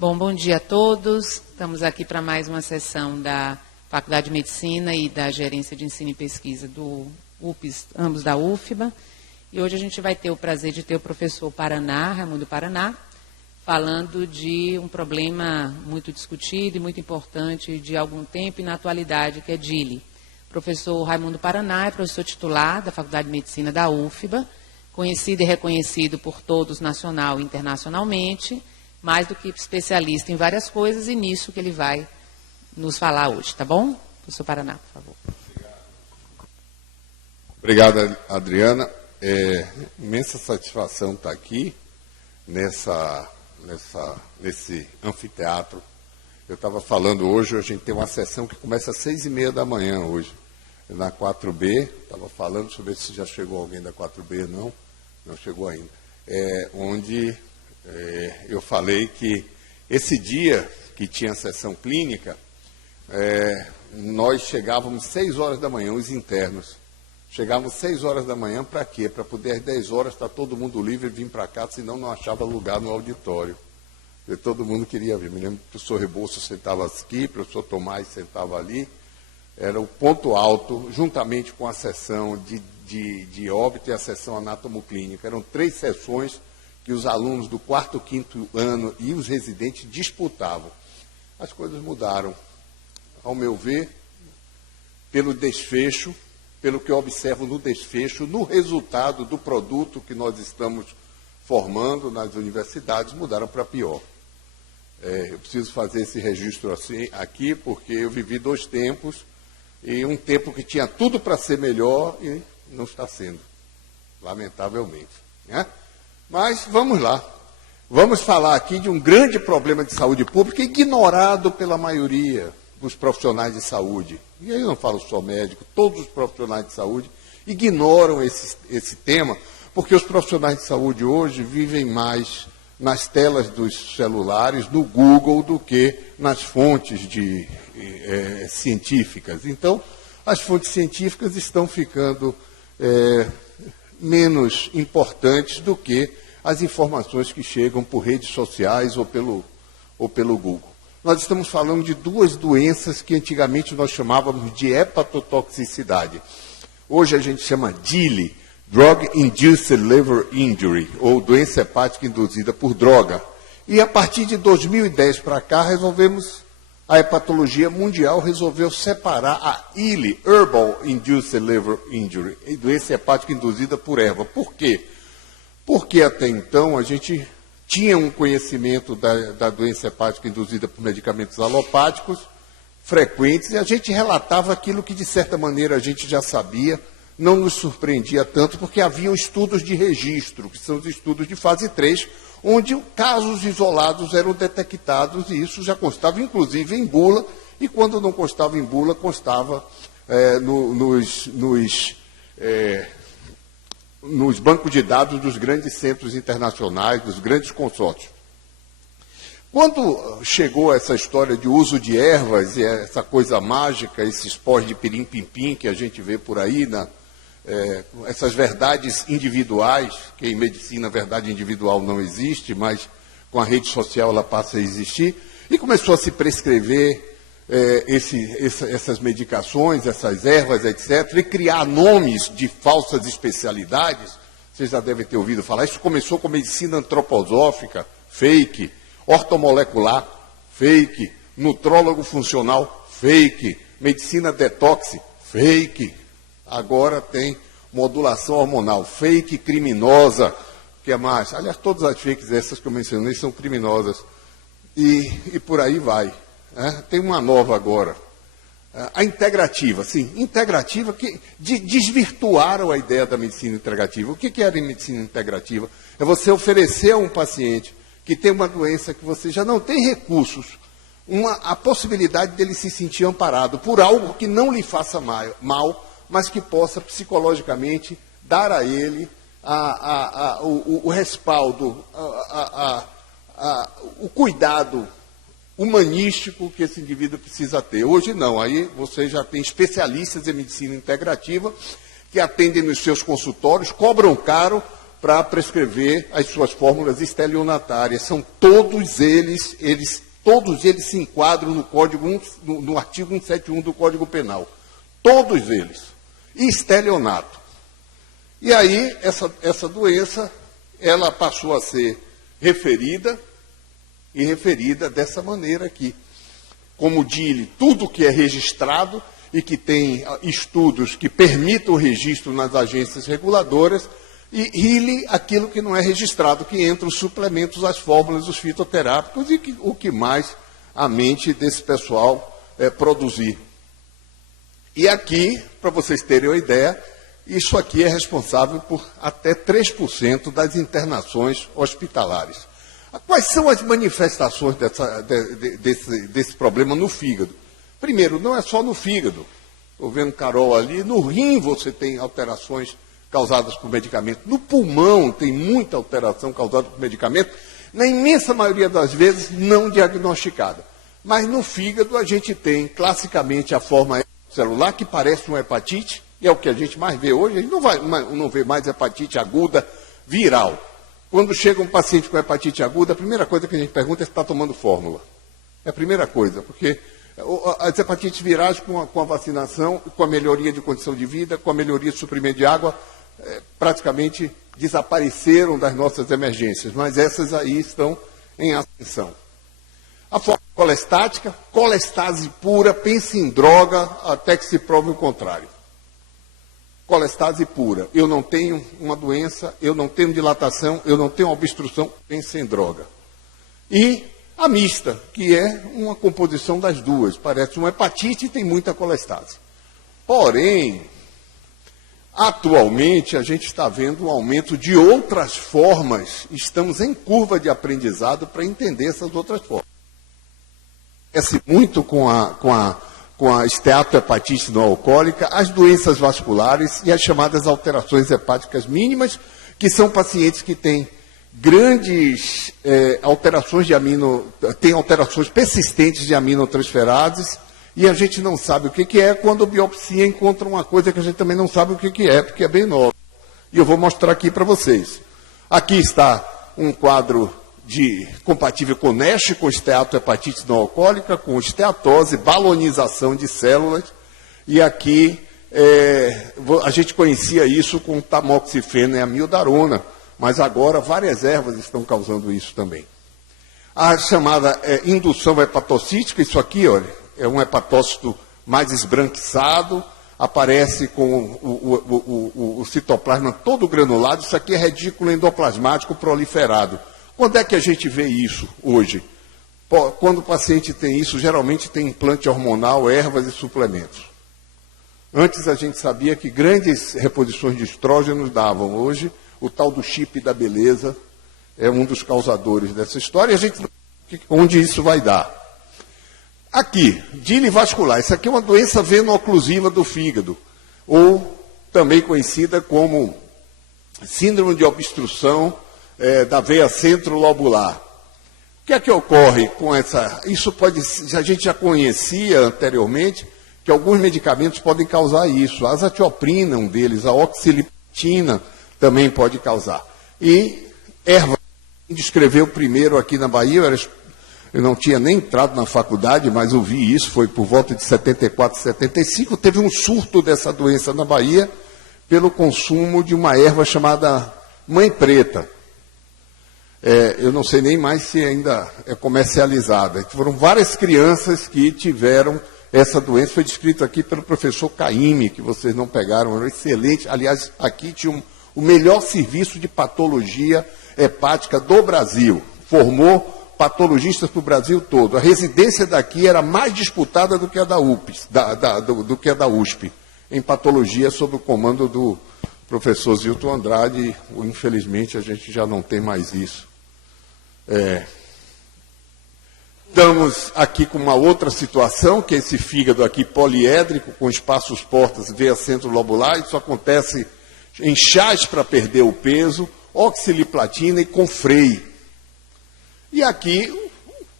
Bom dia a todos. Estamos aqui para mais uma sessão da Faculdade de Medicina e da Gerência de Ensino e Pesquisa do UPES, ambos da UFBA. E hoje a gente vai ter o prazer de ter o professor Paraná, Raimundo Paraná, falando de um problema muito discutido e muito importante de algum tempo e na atualidade, que é DILI. O professor Raimundo Paraná é professor titular da Faculdade de Medicina da UFBA, conhecido e reconhecido por todos nacional e internacionalmente, mais do que especialista em várias coisas, e nisso que ele vai nos falar hoje, tá bom? Professor Paraná, por favor. Obrigado, Adriana. Imensa satisfação estar aqui nesse anfiteatro. Eu estava falando hoje, a gente tem uma sessão que começa às 6h30 da manhã hoje, na 4B. Estava falando, deixa eu ver se já chegou alguém da 4B, não chegou ainda. Onde eu falei que esse dia que tinha a sessão clínica, nós chegávamos 6 horas da manhã, os internos. Chegávamos 6 horas da manhã para quê? Para poder às 10 horas estar todo mundo livre e vir para cá, senão não achava lugar no auditório. E todo mundo queria vir. Me lembro que o professor Rebouço sentava aqui, o professor Tomás sentava ali. Era o ponto alto, juntamente com a sessão de óbito e a sessão anatomoclínica. Eram 3 sessões que os alunos do 4º, 5º ano e os residentes disputavam. As coisas mudaram, ao meu ver, pelo desfecho, pelo que eu observo no desfecho, no resultado do produto que nós estamos formando nas universidades, mudaram para pior. Eu preciso fazer esse registro assim, aqui, porque eu vivi 2 tempos, e um tempo que tinha tudo para ser melhor e não está sendo, lamentavelmente, né? Mas vamos lá. Vamos falar aqui de um grande problema de saúde pública ignorado pela maioria dos profissionais de saúde. E aí eu não falo só médico, todos os profissionais de saúde ignoram esse tema, porque os profissionais de saúde hoje vivem mais nas telas dos celulares, no Google, do que nas fontes científicas. Então, as fontes científicas estão ficando menos importantes do que as informações que chegam por redes sociais ou pelo Google. Nós estamos falando de 2 doenças que antigamente nós chamávamos de hepatotoxicidade. Hoje a gente chama DILI, Drug Induced Liver Injury, ou doença hepática induzida por droga. E a partir de 2010 para cá, a hepatologia mundial resolveu separar a ILI, Herbal Induced Liver Injury, doença hepática induzida por erva. Por quê? Porque até então a gente tinha um conhecimento da doença hepática induzida por medicamentos alopáticos frequentes, e a gente relatava aquilo que, de certa maneira, a gente já sabia, não nos surpreendia tanto, porque haviam estudos de registro, que são os estudos de fase 3, onde casos isolados eram detectados, e isso já constava, inclusive, em bula, e quando não constava em bula, constava nos bancos de dados dos grandes centros internacionais, dos grandes consórcios. Quando chegou essa história de uso de ervas, e essa coisa mágica, esses pós de pirim-pim-pim que a gente vê por aí, essas verdades individuais, que em medicina a verdade individual não existe, mas com a rede social ela passa a existir, e começou a se prescrever essas medicações, essas ervas, etc., e criar nomes de falsas especialidades. Vocês já devem ter ouvido falar. Isso começou com medicina antroposófica, fake, ortomolecular, fake, nutrólogo funcional, fake, medicina detox, fake. Agora tem modulação hormonal, fake, criminosa, o que é mais? Aliás, todas as fakes, essas que eu mencionei, são criminosas. E por aí vai. Tem uma nova agora, a integrativa, sim, integrativa, que desvirtuaram a ideia da medicina integrativa. O que é a medicina integrativa? É você oferecer a um paciente que tem uma doença que você já não tem recursos, a possibilidade dele se sentir amparado por algo que não lhe faça mal, mas que possa psicologicamente dar a ele o respaldo, o cuidado humanístico que esse indivíduo precisa ter. Hoje não, aí você já tem especialistas em medicina integrativa que atendem nos seus consultórios, cobram caro para prescrever as suas fórmulas estelionatárias. São todos eles se enquadram no código, no artigo 171 do Código Penal. Todos eles. Estelionato. E aí, essa doença, ela passou a ser referida dessa maneira aqui. Como DILI, tudo que é registrado e que tem estudos que permitam o registro nas agências reguladoras, e RILI, aquilo que não é registrado, que entra os suplementos, as fórmulas, os fitoterápicos e o que mais a mente desse pessoal produzir. E aqui, para vocês terem uma ideia, isso aqui é responsável por até 3% das internações hospitalares. Quais são as manifestações desse problema no fígado? Primeiro, não é só no fígado. Estou vendo Carol ali. No rim você tem alterações causadas por medicamento. No pulmão tem muita alteração causada por medicamento. Na imensa maioria das vezes, não diagnosticada. Mas no fígado a gente tem, classicamente, a forma celular, que parece uma hepatite, e é o que a gente mais vê hoje. A gente não vê mais hepatite aguda viral. Quando chega um paciente com hepatite aguda, a primeira coisa que a gente pergunta é se está tomando fórmula. É a primeira coisa, porque as hepatites virais com a vacinação, com a melhoria de condição de vida, com a melhoria de suprimento de água, praticamente desapareceram das nossas emergências, mas essas aí estão em ascensão. A forma colestática, colestase pura, pense em droga até que se prove o contrário. Colestase pura. Eu não tenho uma doença, eu não tenho dilatação, eu não tenho obstrução, pense em droga. E a mista, que é uma composição das duas. Parece uma hepatite e tem muita colestase. Porém, atualmente a gente está vendo um aumento de outras formas. Estamos em curva de aprendizado para entender essas outras formas. Acontece muito com a esteatohepatite não alcoólica, as doenças vasculares e as chamadas alterações hepáticas mínimas, que são pacientes que têm grandes alterações tem alterações persistentes de aminotransferases, e a gente não sabe o que é. Quando a biopsia encontra uma coisa que a gente também não sabe o que é, porque é bem nova. E eu vou mostrar aqui para vocês. Aqui está um quadro compatível com NASH, com esteatohepatite não alcoólica, com esteatose, balonização de células, e aqui a gente conhecia isso com tamoxifeno e amiodarona, mas agora várias ervas estão causando isso também. A chamada indução hepatocítica, isso aqui, olha, é um hepatócito mais esbranquiçado, aparece com o citoplasma todo granulado. Isso aqui é redículo endoplasmático proliferado. Quando é que a gente vê isso hoje? Quando o paciente tem isso, geralmente tem implante hormonal, ervas e suplementos. Antes a gente sabia que grandes reposições de estrógenos davam. Hoje, o tal do chip da beleza é um dos causadores dessa história. E a gente não sabe onde isso vai dar. Aqui, DILI vascular. Isso aqui é uma doença veno-oclusiva do fígado, ou também conhecida como síndrome de obstrução da veia centrolobular. O que é que ocorre com essa? Isso a gente já conhecia anteriormente que alguns medicamentos podem causar isso. A azatioprina, um deles, a oxaliplatina também pode causar. E erva, descreveu primeiro aqui na Bahia, eu não tinha nem entrado na faculdade, mas ouvi isso, foi por volta de 74, 75, teve um surto dessa doença na Bahia pelo consumo de uma erva chamada mãe preta. Eu não sei nem mais se ainda é comercializada. Foram várias crianças que tiveram essa doença, foi descrito aqui pelo professor Caime, que vocês não pegaram, era excelente. Aliás, aqui tinha o melhor serviço de patologia hepática do Brasil. Formou patologistas para o Brasil todo. A residência daqui era mais disputada do que a da USP, em patologia, sob o comando do professor Zilton Andrade. Infelizmente, a gente já não tem mais isso. Estamos aqui com uma outra situação, que é esse fígado aqui poliédrico, com espaços portas, veia centrolobular. Isso acontece em chás para perder o peso, oxaliplatina e com freio. E aqui,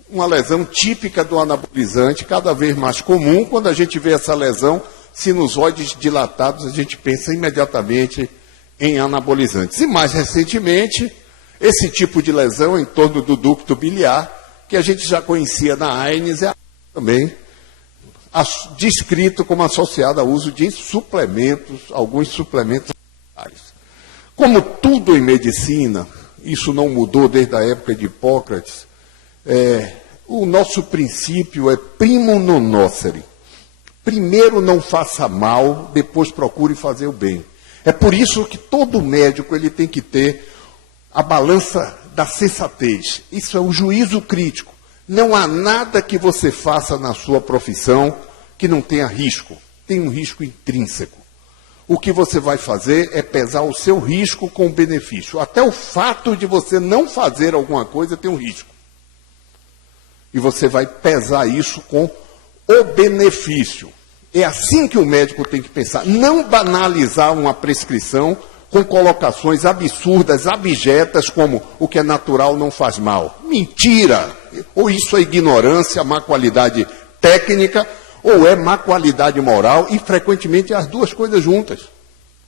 uma lesão típica do anabolizante, cada vez mais comum. Quando a gente vê essa lesão, sinusoides dilatados, a gente pensa imediatamente em anabolizantes. E mais recentemente, esse tipo de lesão em torno do ducto biliar, que a gente já conhecia na AIDS, é também descrito como associado ao uso de suplementos, alguns suplementos alimentares. Como tudo em medicina, isso não mudou desde a época de Hipócrates, o nosso princípio é primum non nocere. Primeiro não faça mal, depois procure fazer o bem. É por isso que todo médico ele tem que ter a balança da sensatez. Isso é o juízo crítico. Não há nada que você faça na sua profissão que não tenha risco. Tem um risco intrínseco. O que você vai fazer é pesar o seu risco com o benefício. Até o fato de você não fazer alguma coisa tem um risco. E você vai pesar isso com o benefício. É assim que o médico tem que pensar. Não banalizar uma prescrição com colocações absurdas, abjetas, como o que é natural não faz mal. Mentira! Ou isso é ignorância, má qualidade técnica, ou é má qualidade moral, e frequentemente as duas coisas juntas.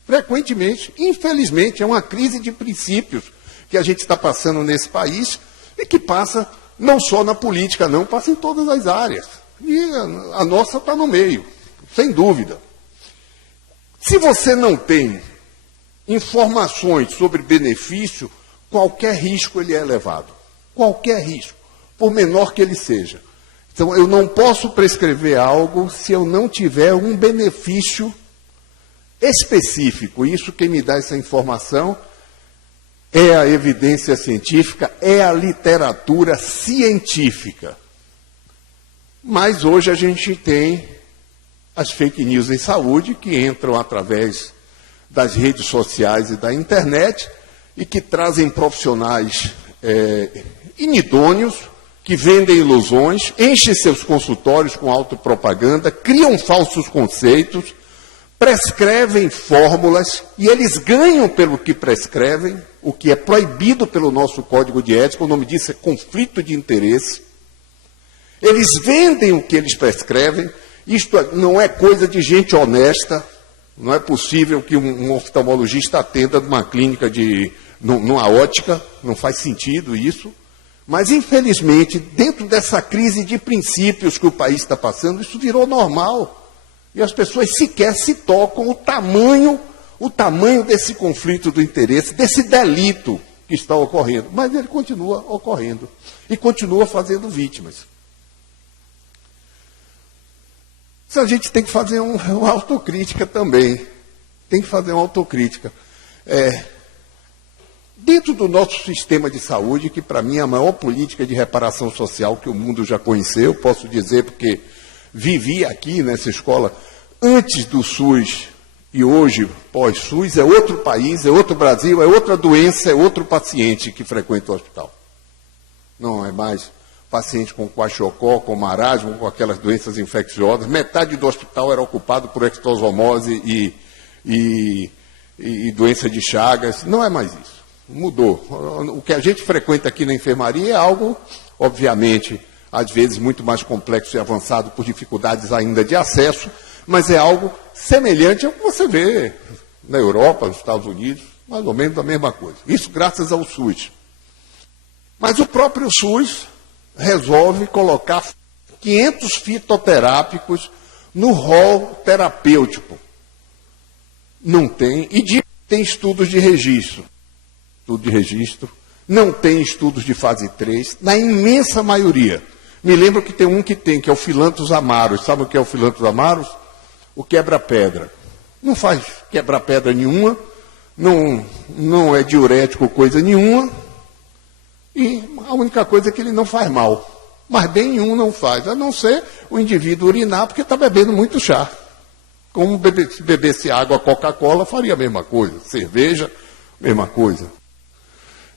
Frequentemente, infelizmente, é uma crise de princípios que a gente está passando nesse país e que passa não só na política, não, passa em todas as áreas. E a nossa está no meio, sem dúvida. Se você não tem informações sobre benefício, qualquer risco ele é elevado. Qualquer risco, por menor que ele seja. Então, eu não posso prescrever algo se eu não tiver um benefício específico. Isso quem me dá essa informação é a evidência científica, é a literatura científica. Mas hoje a gente tem as fake news em saúde, que entram através das redes sociais e da internet, e que trazem profissionais inidôneos, que vendem ilusões, enchem seus consultórios com autopropaganda, criam falsos conceitos, prescrevem fórmulas, e eles ganham pelo que prescrevem, o que é proibido pelo nosso Código de Ética, o nome disso é conflito de interesse. Eles vendem o que eles prescrevem, isto não é coisa de gente honesta, não é possível que um oftalmologista atenda numa clínica, numa ótica, não faz sentido isso. Mas, infelizmente, dentro dessa crise de princípios que o país está passando, isso virou normal. E as pessoas sequer se tocam o tamanho desse conflito do interesse, desse delito que está ocorrendo. Mas ele continua ocorrendo e continua fazendo vítimas. Isso a gente tem que fazer uma autocrítica também. Tem que fazer uma autocrítica. Dentro do nosso sistema de saúde, que para mim é a maior política de reparação social que o mundo já conheceu, posso dizer porque vivi aqui nessa escola antes do SUS e hoje pós-SUS, é outro país, é outro Brasil, é outra doença, é outro paciente que frequenta o hospital. Não é mais paciente com quaxiocó, com marasmo, com aquelas doenças infecciosas. Metade do hospital era ocupado por ectosomose e doença de Chagas. Não é mais isso. Mudou. O que a gente frequenta aqui na enfermaria é algo, obviamente, às vezes muito mais complexo e avançado por dificuldades ainda de acesso, mas é algo semelhante ao que você vê na Europa, nos Estados Unidos, mais ou menos a mesma coisa. Isso graças ao SUS. Mas o próprio SUS resolve colocar 500 fitoterápicos no rol terapêutico. Não tem, e tem estudos de registro. Não tem estudos de fase 3, na imensa maioria. Me lembro que tem um que é o Philanthus amarus. Sabe o que é o Philanthus amarus? O quebra-pedra. Não faz quebra-pedra nenhuma, não é diurético coisa nenhuma, e a única coisa é que ele não faz mal. Mas bem nenhum não faz, a não ser o indivíduo urinar porque está bebendo muito chá. Como se bebesse água, Coca-Cola, faria a mesma coisa. Cerveja, mesma coisa.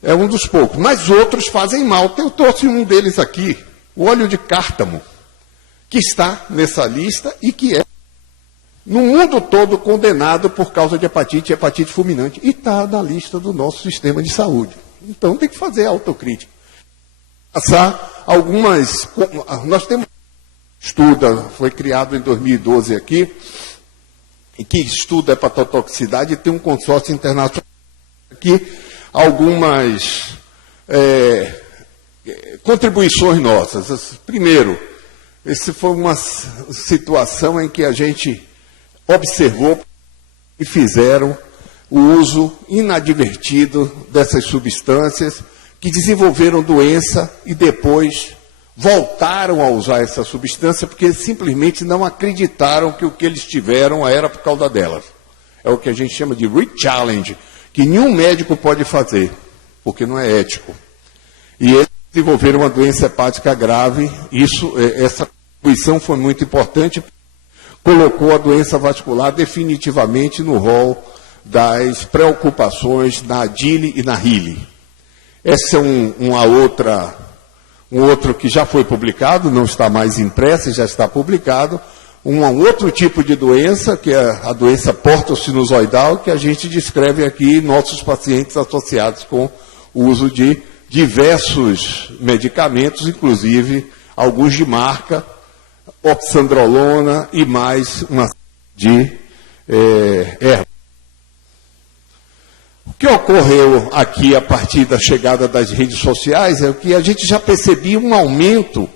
É um dos poucos. Mas outros fazem mal. Eu trouxe um deles aqui, o óleo de cártamo, que está nessa lista e que é, no mundo todo, condenado por causa de hepatite fulminante. E está na lista do nosso sistema de saúde. Então tem que fazer autocrítica. Passar algumas... Nós temos... Foi criado em 2012 aqui, que estuda hepatotoxicidade, e tem um consórcio internacional aqui, algumas contribuições nossas. Primeiro, essa foi uma situação em que a gente observou e fizeram o uso inadvertido dessas substâncias que desenvolveram doença e depois voltaram a usar essa substância porque simplesmente não acreditaram que o que eles tiveram era por causa delas. É o que a gente chama de re-challenge, que nenhum médico pode fazer, porque não é ético. E eles desenvolveram uma doença hepática grave, essa contribuição foi muito importante, colocou a doença vascular definitivamente no rol das preocupações na DILI e na RILI. Esse é um outro que já foi publicado, não está mais impresso, já está publicado, um outro tipo de doença, que é a doença portosinusoidal, que a gente descreve aqui em nossos pacientes associados com o uso de diversos medicamentos, inclusive alguns de marca, oxandrolona e mais uma de ervas. O que ocorreu aqui a partir da chegada das redes sociais é que a gente já percebia um aumento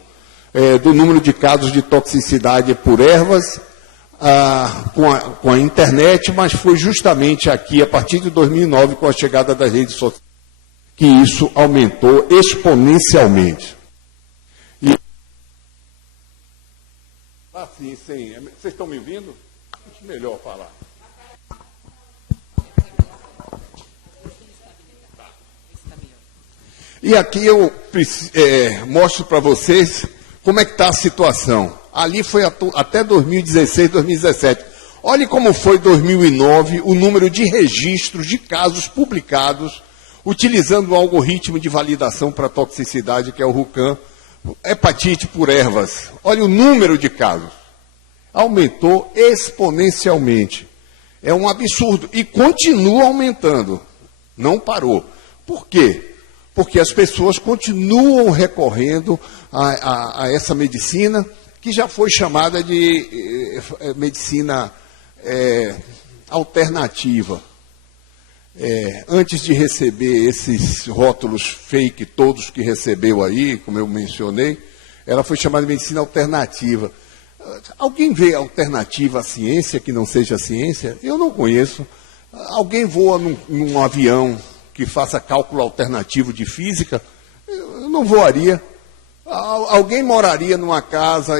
do número de casos de toxicidade por ervas com a internet, mas foi justamente aqui, a partir de 2009, com a chegada das redes sociais, que isso aumentou exponencialmente. Sim, sim. Vocês estão me ouvindo? Acho melhor falar. E aqui eu mostro para vocês como é que está a situação. Ali foi até 2016, 2017. Olhe como foi 2009 o número de registros de casos publicados utilizando um algoritmo de validação para toxicidade, que é o RUCAM, hepatite por ervas. Olha o número de casos. Aumentou exponencialmente. É um absurdo. E continua aumentando. Não parou. Por quê? Porque as pessoas continuam recorrendo a essa medicina, que já foi chamada de medicina alternativa. Antes de receber esses rótulos fake, todos que recebeu aí, como eu mencionei, ela foi chamada de medicina alternativa. Alguém vê alternativa à ciência que não seja ciência? Eu não conheço. Alguém voa num avião que faça cálculo alternativo de física? Eu não voaria. Alguém moraria numa casa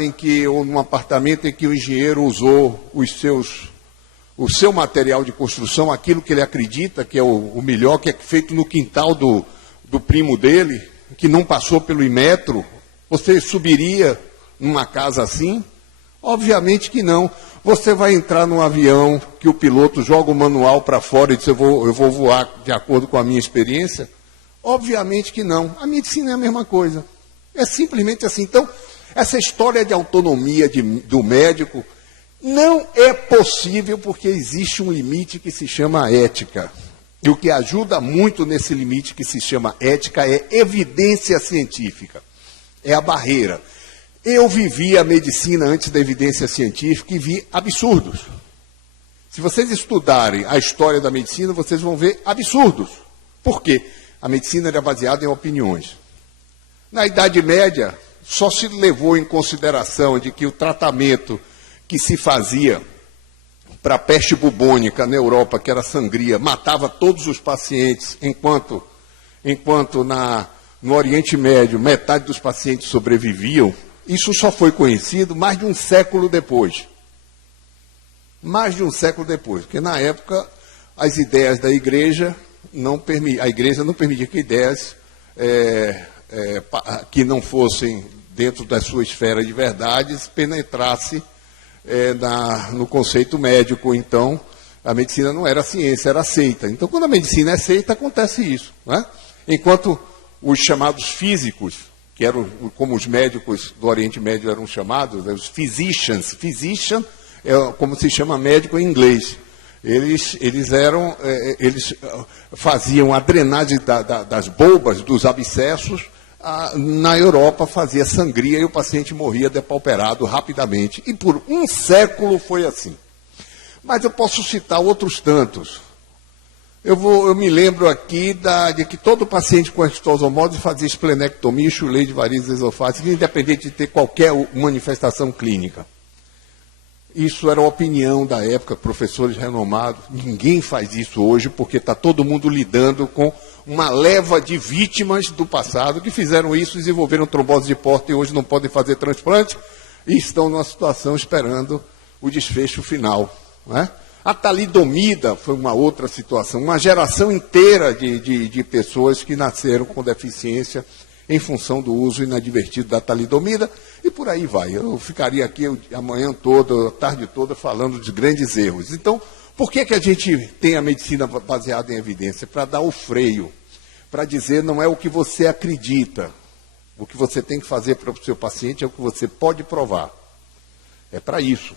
ou num apartamento em que o engenheiro usou o seu material de construção, aquilo que ele acredita que é o melhor, que é feito no quintal do primo dele, que não passou pelo Inmetro? Você subiria numa casa assim? Obviamente que não. Você vai entrar num avião que o piloto joga o manual para fora e diz, eu vou voar de acordo com a minha experiência? Obviamente que não. A medicina é a mesma coisa. É simplesmente assim. Então, essa história de autonomia do médico não é possível porque existe um limite que se chama ética. E o que ajuda muito nesse limite que se chama ética é evidência científica. É a barreira. Eu vivi a medicina antes da evidência científica e vi absurdos. Se vocês estudarem a história da medicina, vocês vão ver absurdos. Por quê? A medicina era baseada em opiniões. Na Idade Média, só se levou em consideração de que o tratamento que se fazia para a peste bubônica na Europa, que era sangria, matava todos os pacientes, enquanto no Oriente Médio metade dos pacientes sobreviviam. Isso só foi conhecido mais de um século depois. Mais de um século depois, porque na época as ideias da igreja a igreja não permitia que ideias que não fossem dentro da sua esfera de verdades penetrasse no conceito médico. Então, a medicina não era ciência, era seita. Então, quando a medicina é seita, acontece isso. Né? Enquanto os chamados físicos, que eram como os médicos do Oriente Médio eram chamados, os physicians, physician é como se chama médico em inglês. Eles faziam a drenagem das bolbas, dos abscessos. Na Europa fazia sangria e o paciente morria depauperado rapidamente. E por um século foi assim. Mas eu posso citar outros tantos. Eu me lembro aqui de que todo paciente com esclerosomose fazia esplenectomia, chulei de varizes esofágicas, independente de ter qualquer manifestação clínica. Isso era a opinião da época, professores renomados. Ninguém faz isso hoje, porque está todo mundo lidando com uma leva de vítimas do passado que fizeram isso, desenvolveram trombose de porta e hoje não podem fazer transplante e estão numa situação esperando o desfecho final. Não é? A talidomida foi uma outra situação, uma geração inteira de pessoas que nasceram com deficiência em função do uso inadvertido da talidomida, e por aí vai. Eu ficaria aqui a manhã toda, a tarde toda, falando de grandes erros. Então, por que a gente tem a medicina baseada em evidência? Para dar o freio, para dizer não é o que você acredita, o que você tem que fazer para o seu paciente é o que você pode provar. É para isso.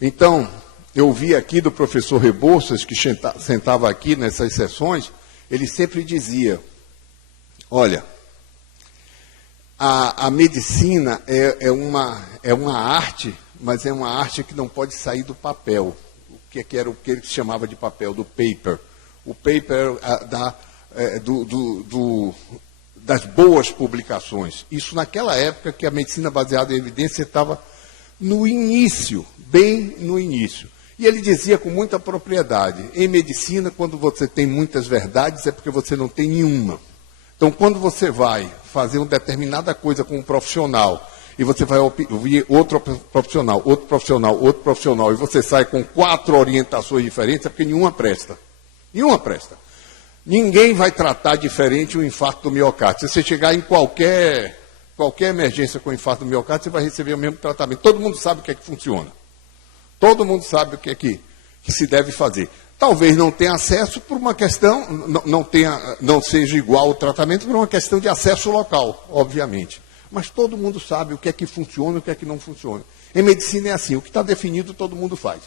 Então, eu ouvi aqui do professor Rebouças, que sentava aqui nessas sessões, ele sempre dizia, olha, a medicina é uma arte, mas é uma arte que não pode sair do papel. O que era o que ele chamava de papel, do paper. O paper das boas publicações. Isso naquela época que a medicina baseada em evidência estava no início, bem no início. E ele dizia com muita propriedade, em medicina, quando você tem muitas verdades, é porque você não tem nenhuma. Então, quando você vai fazer uma determinada coisa com um profissional, e você vai ouvir outro profissional, e você sai com 4 orientações diferentes, é porque nenhuma presta. Nenhuma presta. Ninguém vai tratar diferente o infarto do miocárdio. Se você chegar em qualquer emergência com infarto do miocárdio, você vai receber o mesmo tratamento. Todo mundo sabe o que é que funciona. Todo mundo sabe o que é que se deve fazer. Talvez não tenha acesso por uma questão, não seja igual o tratamento por uma questão de acesso local, obviamente. Mas todo mundo sabe o que é que funciona e o que é que não funciona. Em medicina é assim, o que está definido todo mundo faz.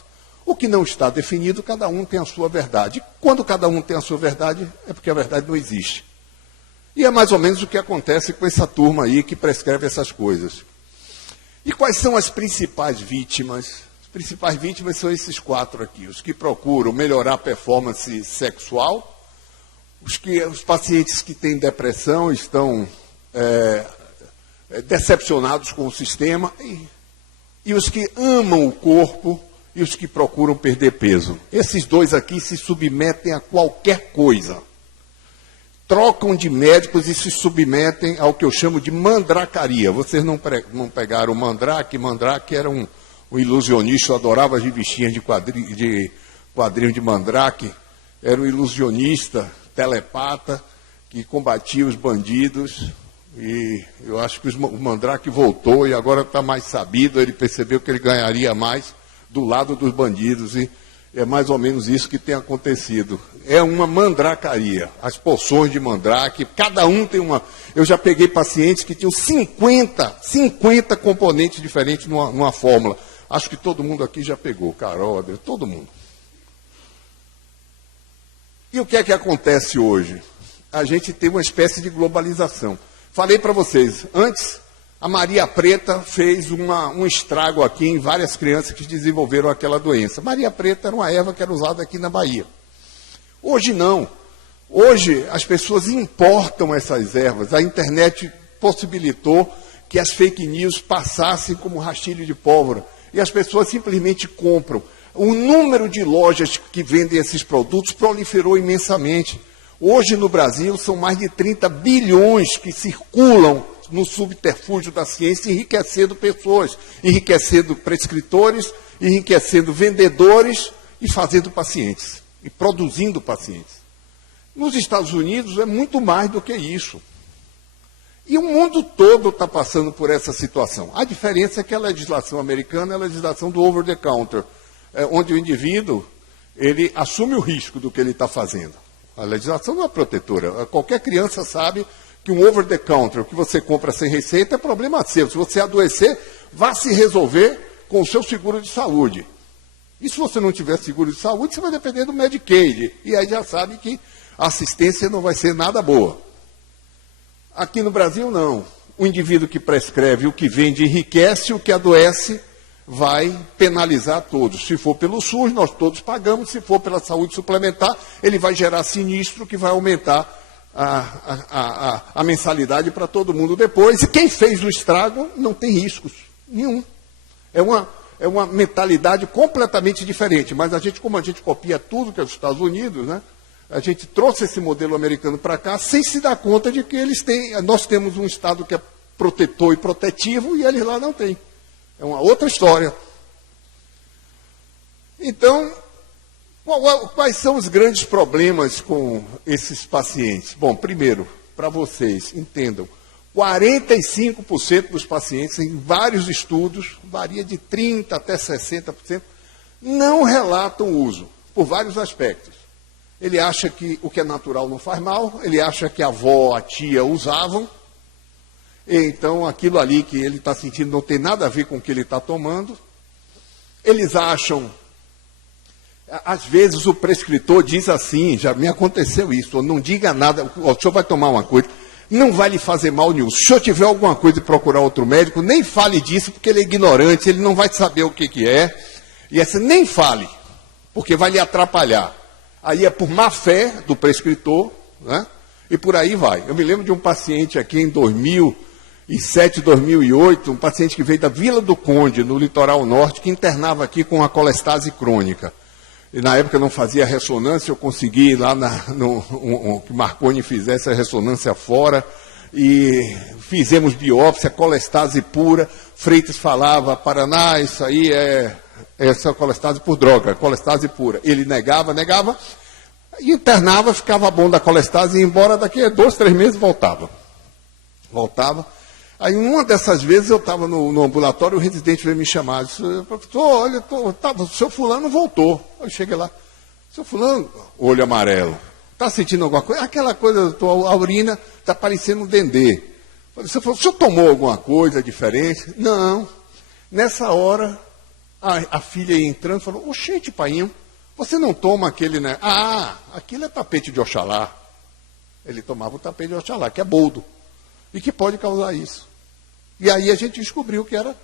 O que não está definido, cada um tem a sua verdade. Quando cada um tem a sua verdade, é porque a verdade não existe. E é mais ou menos o que acontece com essa turma aí que prescreve essas coisas. E quais são as principais vítimas? As principais vítimas são esses 4 aqui. Os que procuram melhorar a performance sexual, os pacientes que têm depressão estão decepcionados com o sistema, e os que amam o corpo e os que procuram perder peso. Esses 2 aqui se submetem a qualquer coisa. Trocam de médicos e se submetem ao que eu chamo de mandracaria. Vocês não pegaram o Mandrake? Mandrake era um ilusionista, eu adorava as revistinhas de quadrinho de Mandrake. Era um ilusionista, telepata, que combatia os bandidos. E eu acho que o Mandrake voltou e agora está mais sabido, ele percebeu que ele ganharia mais do lado dos bandidos, e é mais ou menos isso que tem acontecido. É uma mandracaria, as poções de mandrake, cada um tem uma... Eu já peguei pacientes que tinham 50 componentes diferentes numa fórmula. Acho que todo mundo aqui já pegou, Carol, todo mundo. E o que é que acontece hoje? A gente tem uma espécie de globalização. Falei para vocês, antes, a Maria Preta fez um estrago aqui em várias crianças que desenvolveram aquela doença. Maria Preta era uma erva que era usada aqui na Bahia. Hoje não. Hoje as pessoas importam essas ervas. A internet possibilitou que as fake news passassem como rastilho de pólvora. E as pessoas simplesmente compram. O número de lojas que vendem esses produtos proliferou imensamente. Hoje no Brasil são mais de 30 bilhões que circulam no subterfúgio da ciência, enriquecendo pessoas, enriquecendo prescritores, enriquecendo vendedores e fazendo pacientes, e produzindo pacientes. Nos Estados Unidos é muito mais do que isso. E o mundo todo está passando por essa situação. A diferença é que a legislação americana é a legislação do over-the-counter, onde o indivíduo ele assume o risco do que ele está fazendo. A legislação não é protetora. Qualquer criança sabe que um over-the-counter, o que você compra sem receita, é problema seu. Se você adoecer, vá se resolver com o seu seguro de saúde. E se você não tiver seguro de saúde, você vai depender do Medicaid. E aí já sabe que a assistência não vai ser nada boa. Aqui no Brasil, não. O indivíduo que prescreve o que vende enriquece, o que adoece vai penalizar todos. Se for pelo SUS, nós todos pagamos. Se for pela saúde suplementar, ele vai gerar sinistro que vai aumentar a mensalidade para todo mundo depois. E quem fez o estrago não tem riscos nenhum. É uma mentalidade completamente diferente. Mas como a gente copia tudo que é dos Estados Unidos, né? A gente trouxe esse modelo americano para cá sem se dar conta de que nós temos um Estado que é protetor e protetivo e eles lá não têm. É uma outra história. Então, quais são os grandes problemas com esses pacientes? Bom, primeiro, para vocês, entendam, 45% dos pacientes, em vários estudos, varia de 30% até 60%, não relatam uso, por vários aspectos. Ele acha que o que é natural não faz mal, ele acha que a avó, a tia usavam, então aquilo ali que ele está sentindo não tem nada a ver com o que ele está tomando. Eles acham, às vezes o prescritor diz assim, já me aconteceu isso, não diga nada, o senhor vai tomar uma coisa, não vai lhe fazer mal nenhum. Se o senhor tiver alguma coisa de procurar outro médico, nem fale disso, porque ele é ignorante, ele não vai saber o que é, e essa nem fale, porque vai lhe atrapalhar. Aí é por má fé do prescritor, né? E por aí vai. Eu me lembro de um paciente aqui em 2007, 2008, um paciente que veio da Vila do Conde, no litoral norte, que internava aqui com uma colestase crônica. E na época não fazia ressonância, eu consegui ir lá que Marconi fizesse a ressonância fora, e fizemos biópsia, colestase pura. Freitas falava, Paraná, isso aí essa colestase por droga, colestase pura. Ele negava, internava, ficava bom da colestase, e ia embora daqui a 2, 3 meses voltava. Aí uma dessas vezes eu estava no ambulatório, o residente veio me chamar, disse, professor, olha, o seu fulano voltou. Eu cheguei lá, seu fulano, olho amarelo, está sentindo alguma coisa? Aquela coisa, a urina está parecendo um dendê. O senhor tomou alguma coisa diferente? Não. Nessa hora, a filha ia entrando e falou, oxente, painho, você não toma aquele, né? Aquilo é tapete de Oxalá. Ele tomava o tapete de Oxalá, que é boldo, e que pode causar isso. E aí a gente descobriu que era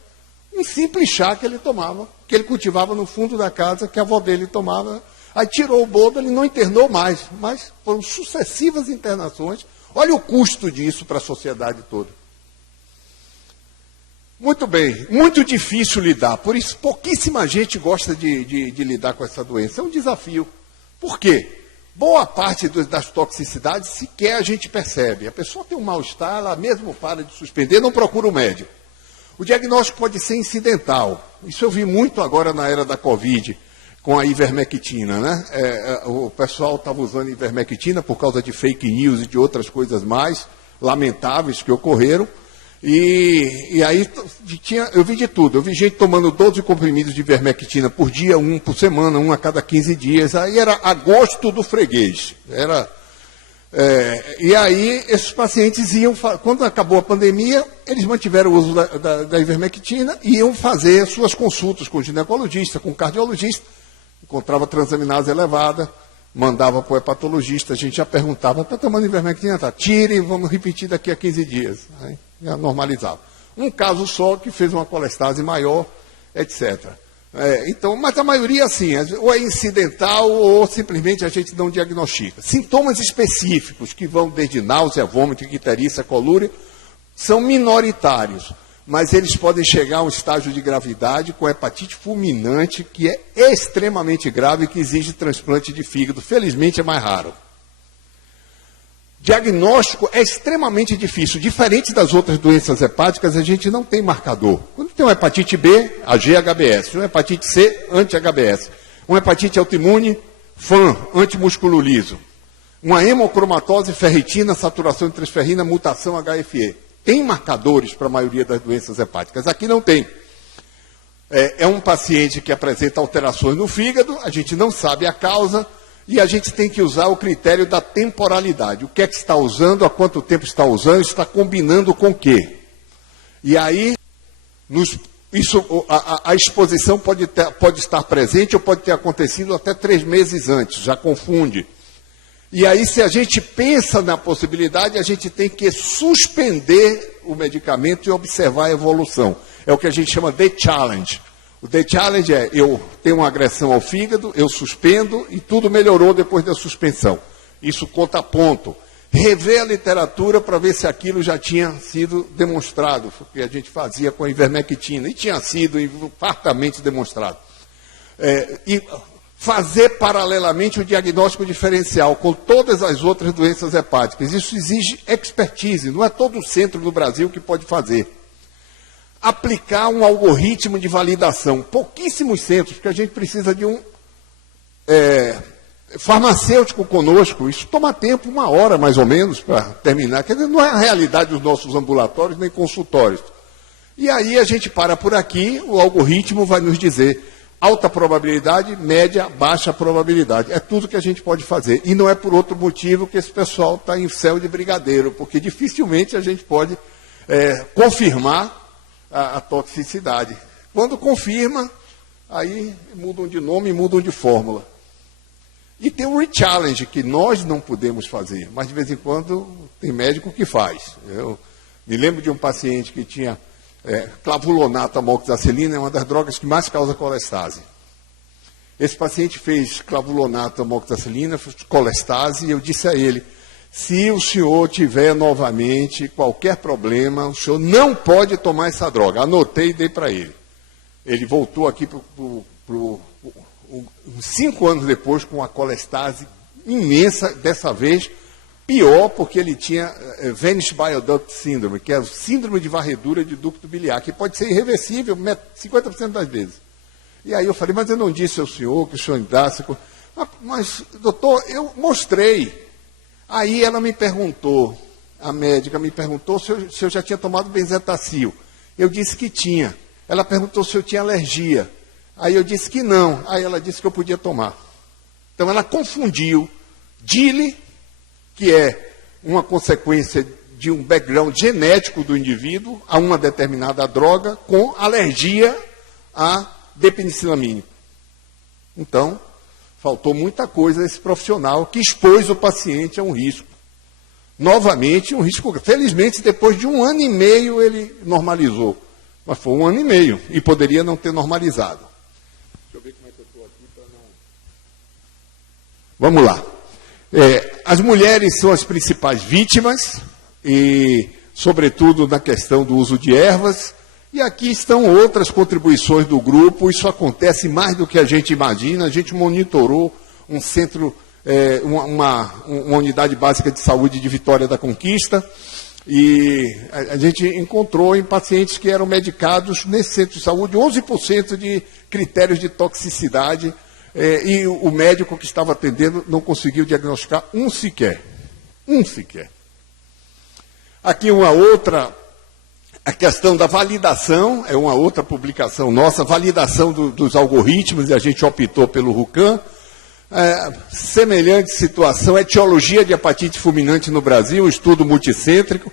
um simples chá que ele tomava, que ele cultivava no fundo da casa, que a avó dele tomava. Aí tirou o boldo, ele não internou mais, mas foram sucessivas internações. Olha o custo disso para a sociedade toda. Muito bem, muito difícil lidar, por isso pouquíssima gente gosta de lidar com essa doença. É um desafio. Por quê? Boa parte das toxicidades sequer a gente percebe. A pessoa tem um mal-estar, ela mesmo para de suspender, não procura o médico. O diagnóstico pode ser incidental. Isso eu vi muito agora na era da Covid, com a ivermectina, né? O pessoal estava usando ivermectina por causa de fake news e de outras coisas mais lamentáveis que ocorreram. E aí eu vi de tudo. Eu vi gente tomando 12 comprimidos de ivermectina por dia, um por semana, um a cada 15 dias. Aí era a gosto do freguês. E aí esses pacientes iam, quando acabou a pandemia, eles mantiveram o uso da ivermectina e iam fazer suas consultas com o ginecologista, com o cardiologista. Encontrava transaminase elevada, mandava para o hepatologista, a gente já perguntava, está tomando ivermectina? Tá, tire, vamos repetir daqui a 15 dias. Aí já normalizava. Um caso só que fez uma colestase maior, etc. Então, mas a maioria, assim, ou é incidental ou simplesmente a gente não diagnostica. Sintomas específicos, que vão desde náusea, vômito, icterícia, colúria, são minoritários. Mas eles podem chegar a um estágio de gravidade com hepatite fulminante, que é extremamente grave e que exige transplante de fígado. Felizmente é mais raro. Diagnóstico é extremamente difícil. Diferente das outras doenças hepáticas, a gente não tem marcador. Quando tem uma hepatite B, a GHBS. Uma hepatite C, anti-HBS. Uma hepatite autoimune, FAM, antimusculo liso. Uma hemocromatose, ferritina, saturação de transferrina, mutação HFE. Tem marcadores para a maioria das doenças hepáticas. Aqui não tem. É um paciente que apresenta alterações no fígado, a gente não sabe a causa, e a gente tem que usar o critério da temporalidade. O que é que está usando, há quanto tempo está usando, está combinando com o quê? E aí, a exposição pode estar presente ou pode ter acontecido até 3 meses antes, já confunde. E aí, se a gente pensa na possibilidade, a gente tem que suspender o medicamento e observar a evolução. É o que a gente chama de challenge. O Day Challenge é, eu tenho uma agressão ao fígado, eu suspendo e tudo melhorou depois da suspensão. Isso conta ponto. Rever a literatura para ver se aquilo já tinha sido demonstrado, porque a gente fazia com a ivermectina, e tinha sido fartamente demonstrado. E fazer paralelamente o diagnóstico diferencial com todas as outras doenças hepáticas. Isso exige expertise, não é todo o centro do Brasil que pode fazer. Aplicar um algoritmo de validação. Pouquíssimos centros, porque a gente precisa de um farmacêutico conosco. Isso toma tempo, 1 hora mais ou menos, para terminar. Quer dizer, não é a realidade dos nossos ambulatórios nem consultórios. E aí a gente para por aqui, o algoritmo vai nos dizer alta probabilidade, média, baixa probabilidade. É tudo que a gente pode fazer. E não é por outro motivo que esse pessoal está em céu de brigadeiro, porque dificilmente a gente pode confirmar a toxicidade. Quando confirma, aí mudam de nome, mudam de fórmula. E tem o re-challenge, que nós não podemos fazer, mas de vez em quando tem médico que faz. Eu me lembro de um paciente que tinha clavulonato, amoxicilina, é uma das drogas que mais causa colestase. Esse paciente fez clavulonato, amoxicilina, colestase, e eu disse a ele, se o senhor tiver novamente qualquer problema, o senhor não pode tomar essa droga. Anotei e dei para ele. Ele voltou aqui 5 anos depois com uma colestase imensa, dessa vez pior, porque ele tinha Venous Bile Duct Syndrome, que é o síndrome de varredura de ducto biliar, que pode ser irreversível 50% das vezes. E aí eu falei, mas eu não disse ao senhor que o senhor andasse... Mas, doutor, eu mostrei. Aí ela me perguntou, a médica me perguntou se eu já tinha tomado benzetacil. Eu disse que tinha. Ela perguntou se eu tinha alergia. Aí eu disse que não. Aí ela disse que eu podia tomar. Então ela confundiu DILI, que é uma consequência de um background genético do indivíduo a uma determinada droga, com alergia a dipenicilamínico. Então, faltou muita coisa a esse profissional que expôs o paciente a um risco. Novamente, um risco. Felizmente, depois de 1 ano e meio, ele normalizou. Mas foi 1 ano e meio e poderia não ter normalizado. Deixa eu ver como é que eu estou aqui para não... Vamos lá. As mulheres são as principais vítimas, e, sobretudo, na questão do uso de ervas. E aqui estão outras contribuições do grupo. Isso acontece mais do que a gente imagina. A gente monitorou um centro, uma unidade básica de saúde de Vitória da Conquista, e a gente encontrou em pacientes que eram medicados nesse centro de saúde 11% de critérios de toxicidade, e o médico que estava atendendo não conseguiu diagnosticar um sequer. Aqui uma outra... A questão da validação, é uma outra publicação nossa, validação dos algoritmos, e a gente optou pelo RUCAM. Semelhante situação, etiologia de hepatite fulminante no Brasil, estudo multicêntrico.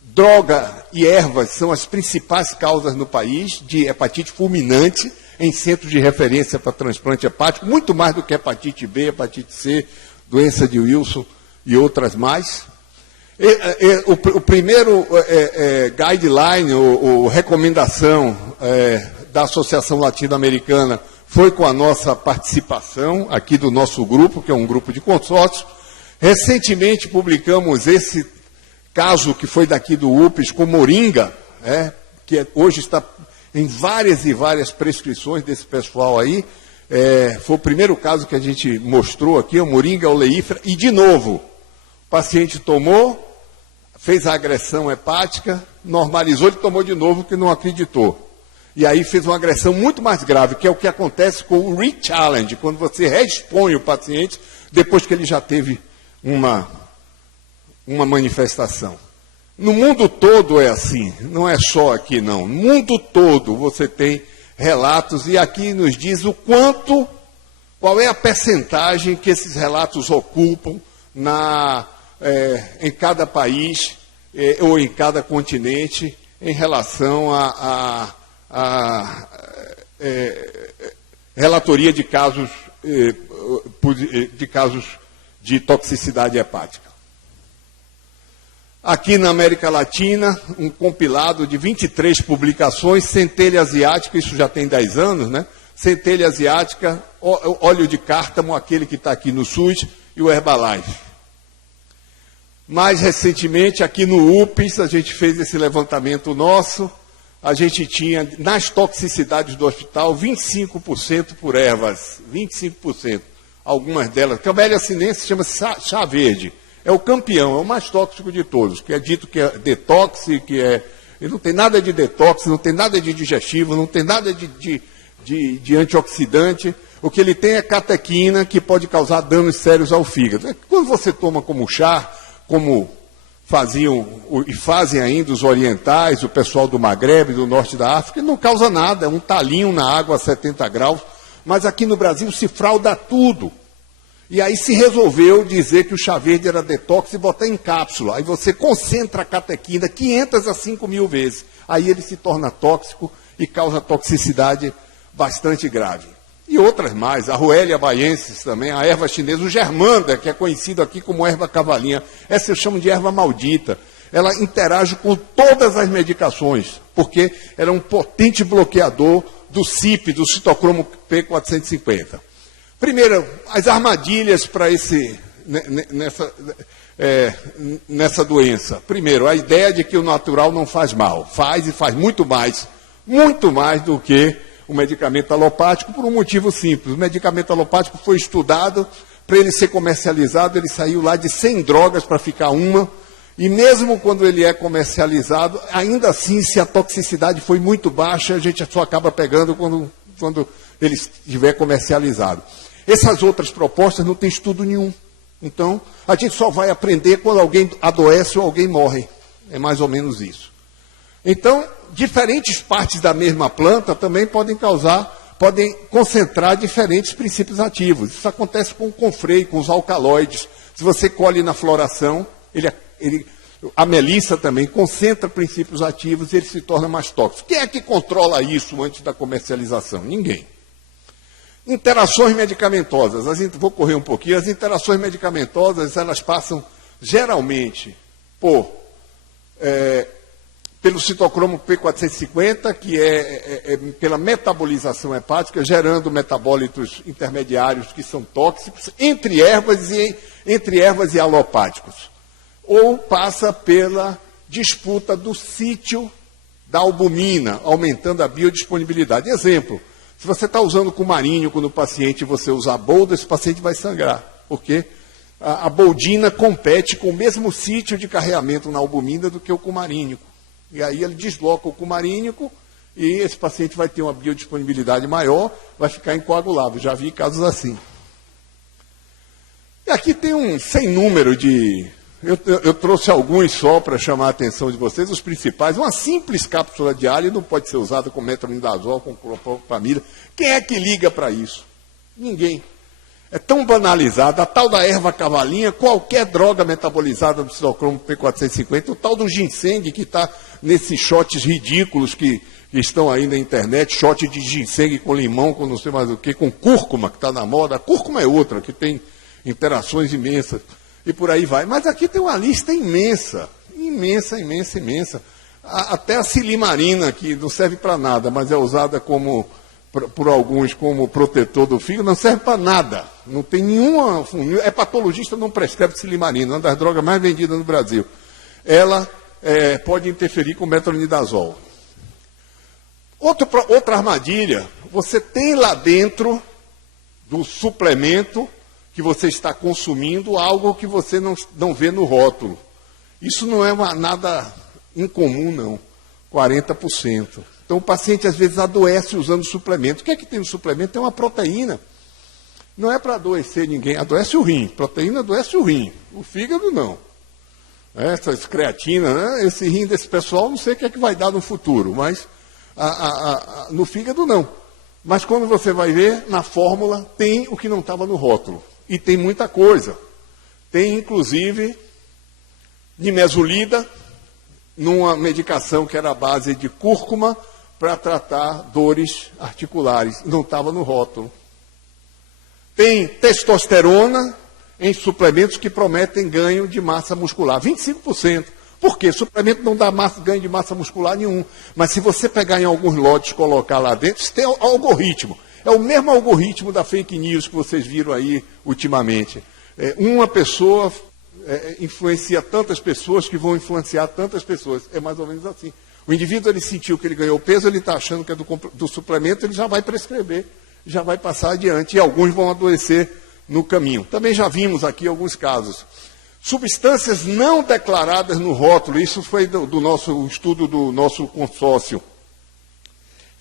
Droga e ervas são as principais causas no país de hepatite fulminante, em centros de referência para transplante hepático, muito mais do que hepatite B, hepatite C, doença de Wilson e outras mais. O primeiro guideline, ou recomendação da Associação Latino-Americana foi com a nossa participação aqui do nosso grupo, que é um grupo de consórcio. Recentemente publicamos esse caso que foi daqui do UPES com moringa, que hoje está em várias e várias prescrições desse pessoal aí. Foi o primeiro caso que a gente mostrou aqui, a moringa oleífera, e de novo, o paciente tomou, fez a agressão hepática, normalizou, ele tomou de novo, que não acreditou. E aí fez uma agressão muito mais grave, que é o que acontece com o re-challenge, quando você reexpõe o paciente depois que ele já teve uma manifestação. No mundo todo é assim, não é só aqui não. No mundo todo você tem relatos, e aqui nos diz qual é a percentagem que esses relatos ocupam em cada país ou em cada continente em relação à relatoria de casos de toxicidade hepática. Aqui na América Latina, um compilado de 23 publicações, centelha asiática, isso já tem 10 anos, né? Centelha asiática, óleo de cártamo, aquele que está aqui no SUS, e o Herbalife. Mais recentemente, aqui no UPS, a gente fez esse levantamento nosso, a gente tinha, nas toxicidades do hospital, 25% por ervas, 25%. Algumas delas, Camellia sinensis chama-se chá verde. É o campeão, é o mais tóxico de todos, que é dito que é detox, que é... Ele não tem nada de detox, não tem nada de digestivo, não tem nada de antioxidante. O que ele tem é catequina, que pode causar danos sérios ao fígado. Quando você toma como chá, como faziam e fazem ainda os orientais, o pessoal do Magrebe, do norte da África, não causa nada, é um talinho na água a 70 graus. Mas aqui no Brasil se frauda tudo. E aí se resolveu dizer que o chá verde era detox e botar em cápsula. Aí você concentra a catequina 500 a 5.000 vezes. Aí ele se torna tóxico e causa toxicidade bastante grave. E outras mais, a Ruellia baiensis também, a erva chinesa, o germanda, que é conhecido aqui como erva cavalinha. Essa eu chamo de erva maldita. Ela interage com todas as medicações, porque ela é um potente bloqueador do CYP, do citocromo P450. Primeiro, as armadilhas para nessa doença. Primeiro, a ideia de que o natural não faz mal. Faz e faz muito mais do que o medicamento alopático, por um motivo simples. O medicamento alopático foi estudado, para ele ser comercializado, ele saiu lá de 100 drogas para ficar uma, e mesmo quando ele é comercializado, ainda assim, se a toxicidade foi muito baixa, a gente só acaba pegando quando ele estiver comercializado. Essas outras propostas não tem estudo nenhum. Então, a gente só vai aprender quando alguém adoece ou alguém morre. É mais ou menos isso. Então, diferentes partes da mesma planta também podem concentrar diferentes princípios ativos. Isso acontece com o confrei, com os alcaloides. Se você colhe na floração, a melissa também concentra princípios ativos e ele se torna mais tóxico. Quem é que controla isso antes da comercialização? Ninguém. Interações medicamentosas, vou correr um pouquinho, as interações medicamentosas, elas passam geralmente pelo citocromo P450, que é pela metabolização hepática, gerando metabólitos intermediários que são tóxicos, entre ervas e alopáticos. Ou passa pela disputa do sítio da albumina, aumentando a biodisponibilidade. Exemplo, se você está usando cumarínico no paciente e você usar boldo, esse paciente vai sangrar, porque a boldina compete com o mesmo sítio de carreamento na albumina do que o cumarínico. E aí ele desloca o cumarínico e esse paciente vai ter uma biodisponibilidade maior, vai ficar incoagulável. Já vi casos assim. E aqui tem um sem número de... Eu trouxe alguns só para chamar a atenção de vocês, os principais. Uma simples cápsula de alho não pode ser usada com metronidazol, com clopropamida. Quem é que liga para isso? Ninguém. É tão banalizado. A tal da erva cavalinha, qualquer droga metabolizada do citocromo P450, o tal do ginseng que está nesses shots ridículos que estão aí na internet, shot de ginseng com limão, com não sei mais o que, com cúrcuma, que está na moda. A cúrcuma é outra, que tem interações imensas. E por aí vai. Mas aqui tem uma lista imensa. Imensa. Até a silimarina, que não serve para nada, mas é usada por alguns como protetor do fígado, não serve para nada. Não tem nenhuma... Hepatologista não prescreve silimarina, uma das drogas mais vendidas no Brasil. Ela pode interferir com metronidazol. Outra armadilha, você tem lá dentro do suplemento que você está consumindo algo que você não vê no rótulo. Isso não é nada incomum, não. 40%. Então, o paciente, às vezes, adoece usando suplemento. O que é que tem no suplemento? Tem uma proteína. Não é para adoecer ninguém. Adoece o rim. Proteína adoece o rim. O fígado, não. Essas creatinas, né? Esse rim desse pessoal, não sei o que é que vai dar no futuro, mas no fígado, não. Mas quando você vai ver, na fórmula, tem o que não estava no rótulo. E tem muita coisa. Tem, inclusive, nimesulida, numa medicação que era a base de cúrcuma, para tratar dores articulares. Não estava no rótulo. Tem testosterona em suplementos que prometem ganho de massa muscular. 25%. Por quê? Suplemento não dá ganho de massa muscular nenhum. Mas se você pegar em alguns lotes e colocar lá dentro, você tem algoritmo. É o mesmo algoritmo da fake news que vocês viram aí ultimamente. Uma pessoa influencia tantas pessoas que vão influenciar tantas pessoas. É mais ou menos assim. O indivíduo, ele sentiu que ele ganhou peso, ele está achando que é do suplemento, ele já vai prescrever, já vai passar adiante. E alguns vão adoecer no caminho. Também já vimos aqui alguns casos. Substâncias não declaradas no rótulo, isso foi do nosso estudo do nosso consórcio.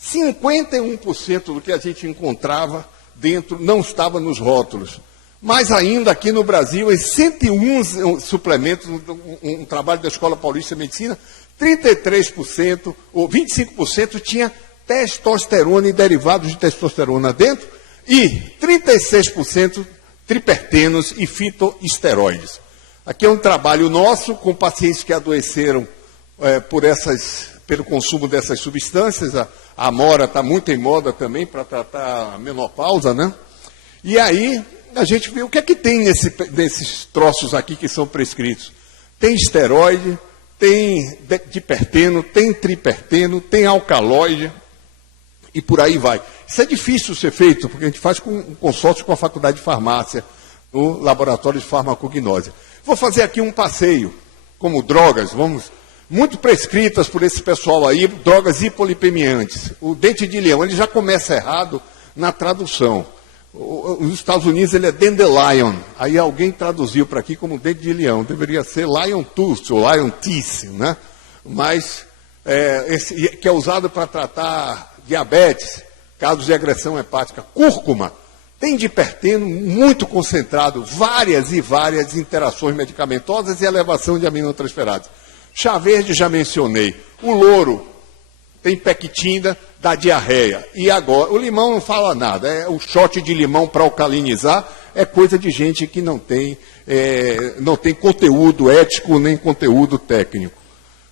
51% do que a gente encontrava dentro não estava nos rótulos. Mas ainda aqui no Brasil, em 101 suplementos, um trabalho da Escola Paulista de Medicina, 33% ou 25% tinha testosterona e derivados de testosterona dentro e 36% tripertenos e fitoesteroides. Aqui é um trabalho nosso com pacientes que adoeceram pelo consumo dessas substâncias. A amora está muito em moda também para tratar a menopausa, né? E aí a gente vê o que é que tem nesses troços aqui que são prescritos. Tem esteroide, tem diperteno, tem triperteno, tem alcaloide e por aí vai. Isso é difícil ser feito, porque a gente faz com um consórcio com a Faculdade de Farmácia, no Laboratório de Farmacognose. Vou fazer aqui um passeio, como drogas, muito prescritas por esse pessoal aí, drogas hipolipemiantes. O dente de leão, ele já começa errado na tradução. Nos Estados Unidos ele é dandelion, aí alguém traduziu para aqui como dente de leão, deveria ser lion tooth ou lion teeth, né? Mas que é usado para tratar diabetes, casos de agressão hepática. Cúrcuma, tem diperteno muito concentrado, várias e várias interações medicamentosas e elevação de aminotransferases. Chá verde já mencionei. O louro tem pectina, dá diarreia. E agora, o limão não fala nada. O shot de limão para alcalinizar é coisa de gente que não tem conteúdo ético nem conteúdo técnico.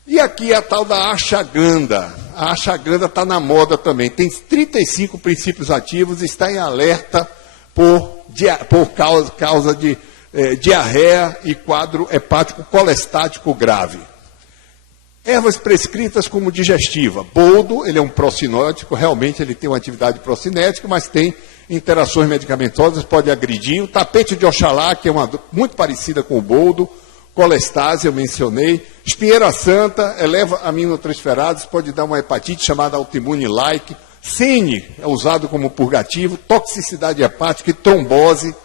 E aqui a tal da ashwagandha. A ashwagandha está na moda também. Tem 35 princípios ativos, está em alerta por causa de diarreia e quadro hepático colestático grave. Ervas prescritas como digestiva. Boldo, ele é um procinótico, realmente ele tem uma atividade procinética, mas tem interações medicamentosas, pode agredir. O tapete de Oxalá, que é muito parecida com o boldo. Colestase, eu mencionei. Espinheira santa, eleva aminotransferados, pode dar uma hepatite chamada autoimune-like. Sene é usado como purgativo, toxicidade hepática e trombose.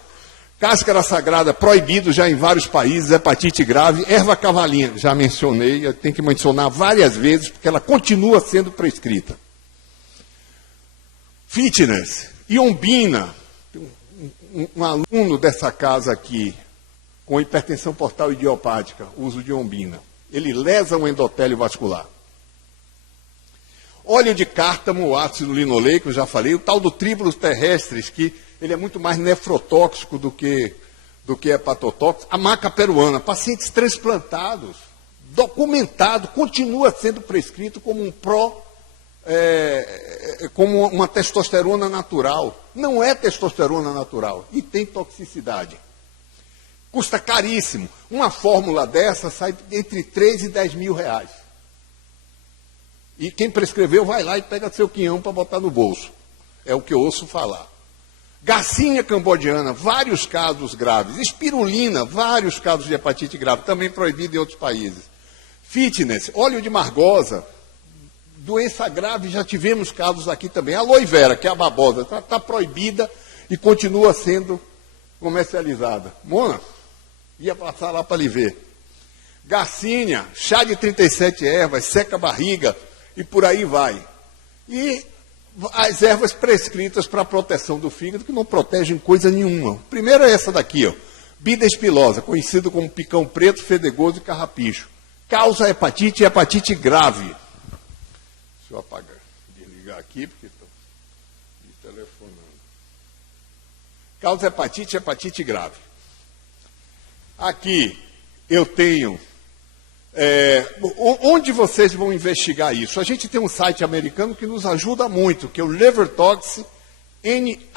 Cáscara sagrada, proibido já em vários países, hepatite grave. Erva cavalina, já mencionei, eu tenho que mencionar várias vezes, porque ela continua sendo prescrita. Fitness, iombina. Um aluno dessa casa aqui, com hipertensão portal idiopática, uso de iombina. Ele lesa o endotélio vascular. Óleo de cártamo, ácido linoleico, eu já falei. O tal do tríbulos terrestres, que ele é muito mais nefrotóxico do que hepatotóxico. A maca peruana, pacientes transplantados, documentado, continua sendo prescrito como como uma testosterona natural. Não é testosterona natural e tem toxicidade. Custa caríssimo. Uma fórmula dessa sai entre 3 e 10 mil reais. E quem prescreveu vai lá e pega seu quinhão para botar no bolso. É o que eu ouço falar. Garcinha cambodiana, vários casos graves. Espirulina, vários casos de hepatite grave, também proibido em outros países. Fitness, óleo de margosa, doença grave, já tivemos casos aqui também. Aloe vera, que é a babosa, está proibida e continua sendo comercializada. Mona, ia passar lá para lhe ver. Garcínia, chá de 37 ervas, seca a barriga e por aí vai. E as ervas prescritas para a proteção do fígado, que não protegem coisa nenhuma. Primeiro é essa daqui, ó, Bida espilosa, conhecido como picão preto, fedegoso e carrapicho. Causa hepatite e hepatite grave. Deixa eu apagar, desligar aqui, porque estou me telefonando. Causa hepatite e hepatite grave. Aqui eu tenho... onde vocês vão investigar isso? A gente tem um site americano que nos ajuda muito, que é o LiverTox, NIH.gov.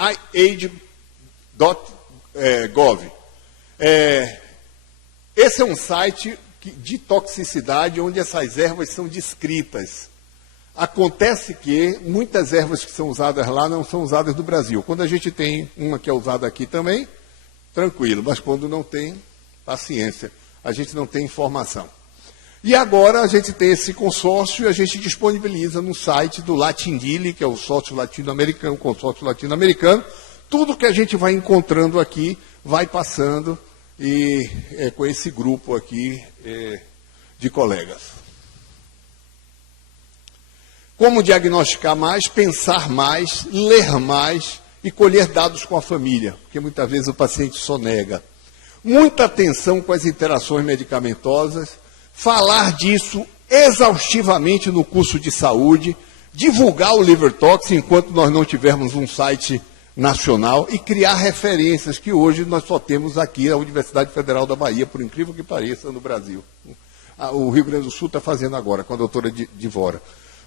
Esse é um site de toxicidade onde essas ervas são descritas. Acontece que muitas ervas que são usadas lá não são usadas no Brasil. Quando a gente tem uma que é usada aqui também, tranquilo, mas quando não tem, paciência, a gente não tem informação. E agora a gente tem esse consórcio e a gente disponibiliza no site do LatinDili, que é o consórcio latino-americano, tudo que a gente vai encontrando aqui, vai passando e com esse grupo aqui de colegas. Como diagnosticar mais, pensar mais, ler mais e colher dados com a família, porque muitas vezes o paciente sonega. Muita atenção com as interações medicamentosas, falar disso exaustivamente no curso de saúde, divulgar o LiverTox enquanto nós não tivermos um site nacional e criar referências que hoje nós só temos aqui na Universidade Federal da Bahia, por incrível que pareça, no Brasil. O Rio Grande do Sul está fazendo agora, com a doutora Divora.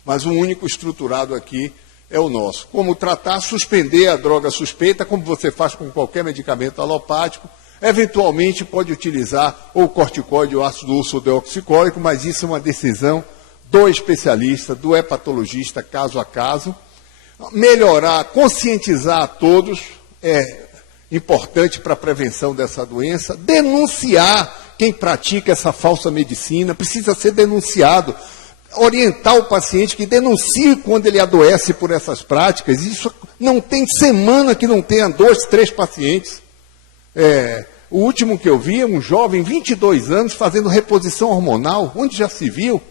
Mas o único estruturado aqui é o nosso. Como tratar, suspender a droga suspeita, como você faz com qualquer medicamento alopático. Eventualmente pode utilizar ou corticoide ou ácido ursodeoxicólico, mas isso é uma decisão do especialista, do hepatologista, caso a caso. Melhorar, conscientizar a todos é importante para a prevenção dessa doença. Denunciar quem pratica essa falsa medicina, precisa ser denunciado. Orientar o paciente que denuncie quando ele adoece por essas práticas. Isso não tem semana que não tenha 2, 3 pacientes. O último que eu vi é um jovem, 22 anos, fazendo reposição hormonal. Onde já se viu?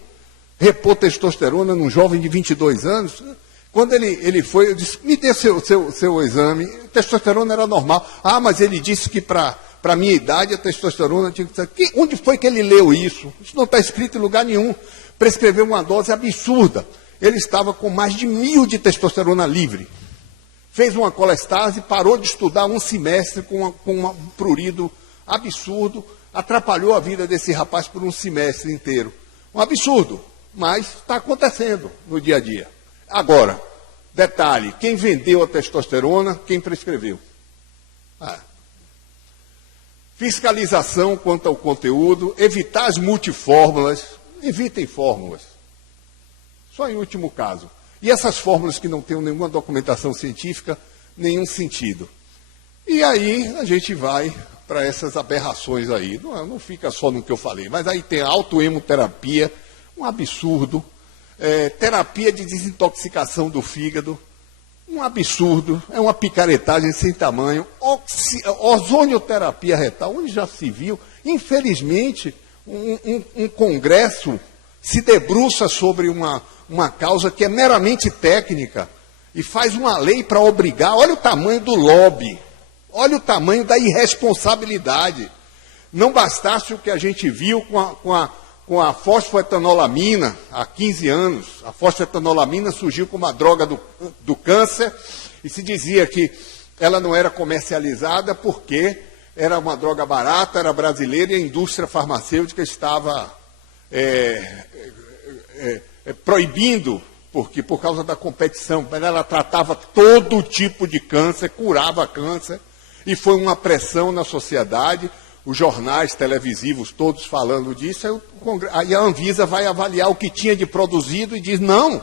Repor testosterona num jovem de 22 anos. Quando ele foi, eu disse, me dê seu exame. Testosterona era normal. Ah, mas ele disse que para a minha idade a testosterona tinha que ser... Onde foi que ele leu isso? Isso não está escrito em lugar nenhum. Prescreveu uma dose absurda. Ele estava com mais de 1000 de testosterona livre. Fez uma colestase, parou de estudar um semestre com um prurido absurdo, atrapalhou a vida desse rapaz por um semestre inteiro. Um absurdo, mas está acontecendo no dia a dia. Agora, detalhe, quem vendeu a testosterona, quem prescreveu. Fiscalização quanto ao conteúdo, evitar as multifórmulas, evitem fórmulas. Só em último caso. E essas fórmulas que não têm nenhuma documentação científica, nenhum sentido. E aí a gente vai para essas aberrações aí. Não fica só no que eu falei, mas aí tem autohemoterapia, um absurdo. Terapia de desintoxicação do fígado, um absurdo. É uma picaretagem sem tamanho. Ozonioterapia retal, onde já se viu. Infelizmente, um congresso se debruça sobre uma causa que é meramente técnica e faz uma lei para obrigar. Olha o tamanho do lobby, olha o tamanho da irresponsabilidade. Não bastasse o que a gente viu com a fosfoetanolamina há 15 anos. A fosfoetanolamina surgiu como uma droga do câncer e se dizia que ela não era comercializada porque era uma droga barata, era brasileira e a indústria farmacêutica estava proibindo, porque por causa da competição, mas ela tratava todo tipo de câncer, curava câncer, e foi uma pressão na sociedade, os jornais televisivos todos falando disso, aí a Anvisa vai avaliar o que tinha de produzido e diz, não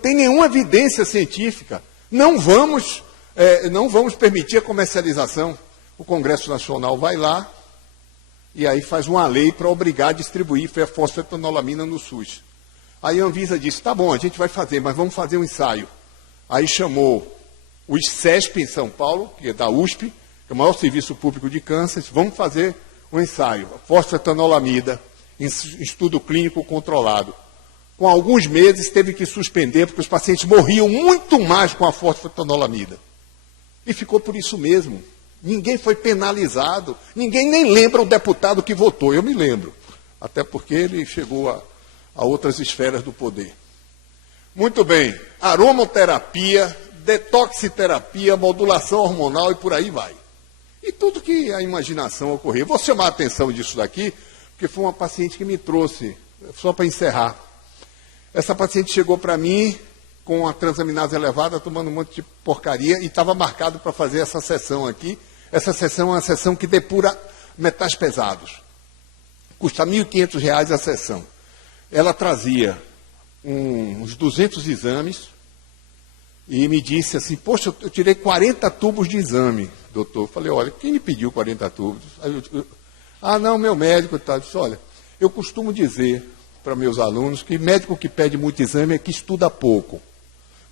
tem nenhuma evidência científica, não vamos permitir a comercialização. O Congresso Nacional vai lá e aí faz uma lei para obrigar a distribuir fosfetanolamina no SUS. Aí a Anvisa disse, tá bom, a gente vai fazer, mas vamos fazer um ensaio. Aí chamou o ICESP em São Paulo, que é da USP, que é o maior serviço público de câncer, vamos fazer um ensaio, fosfetanolamida, em estudo clínico controlado. Com alguns meses teve que suspender, porque os pacientes morriam muito mais com a fosfetanolamida. E ficou por isso mesmo. Ninguém foi penalizado, ninguém nem lembra o deputado que votou, eu me lembro. Até porque ele chegou a outras esferas do poder. Muito bem, aromaterapia, detoxiterapia, modulação hormonal e por aí vai. E tudo que a imaginação ocorrer. Vou chamar a atenção disso daqui, porque foi uma paciente que me trouxe, só para encerrar. Essa paciente chegou para mim com a transaminase elevada, tomando um monte de porcaria, e estava marcado para fazer essa sessão aqui. Essa sessão é uma sessão que depura metais pesados. custa R$ 1.500 a sessão. Ela trazia uns 200 exames e me disse assim, poxa, eu tirei 40 tubos de exame, doutor. Eu falei, olha, quem me pediu 40 tubos? Não, meu médico. Tá. Eu disse, olha, eu costumo dizer para meus alunos que médico que pede muito exame é que estuda pouco.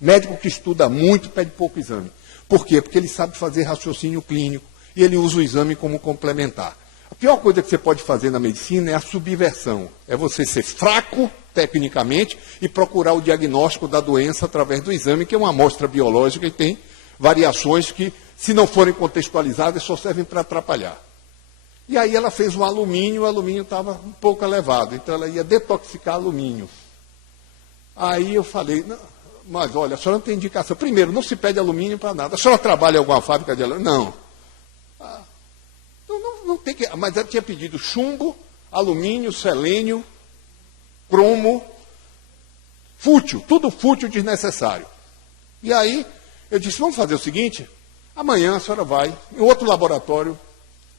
Médico que estuda muito pede pouco exame. Por quê? Porque ele sabe fazer raciocínio clínico e ele usa o exame como complementar. A pior coisa que você pode fazer na medicina é a subversão. É você ser fraco tecnicamente e procurar o diagnóstico da doença através do exame, que é uma amostra biológica e tem variações que, se não forem contextualizadas, só servem para atrapalhar. E aí ela fez um alumínio, o alumínio estava um pouco elevado, então ela ia detoxicar alumínio. Aí eu falei, mas olha, a senhora não tem indicação. Primeiro, não se pede alumínio para nada. A senhora trabalha em alguma fábrica de alumínio? Não. Não tem que. Mas ela tinha pedido chumbo, alumínio, selênio, cromo, fútil, tudo fútil desnecessário. E aí eu disse, vamos fazer o seguinte, amanhã a senhora vai em outro laboratório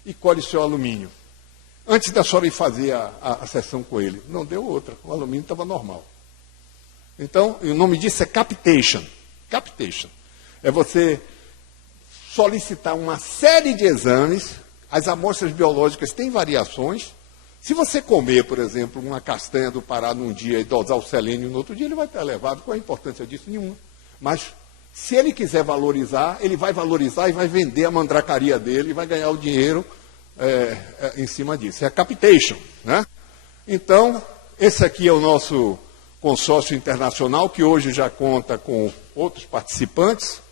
e colhe seu alumínio. Antes da senhora ir fazer a sessão com ele. Não deu outra, o alumínio estava normal. Então, o nome disso é captation. Captation. É você solicitar uma série de exames, as amostras biológicas têm variações. Se você comer, por exemplo, uma castanha do Pará num dia e dosar o selênio no outro dia, ele vai estar elevado. Qual a importância disso? Nenhuma. Mas, se ele quiser valorizar, ele vai valorizar e vai vender a mandracaria dele e vai ganhar o dinheiro em cima disso. É a captation, né? Então, esse aqui é o nosso consórcio internacional, que hoje já conta com outros participantes.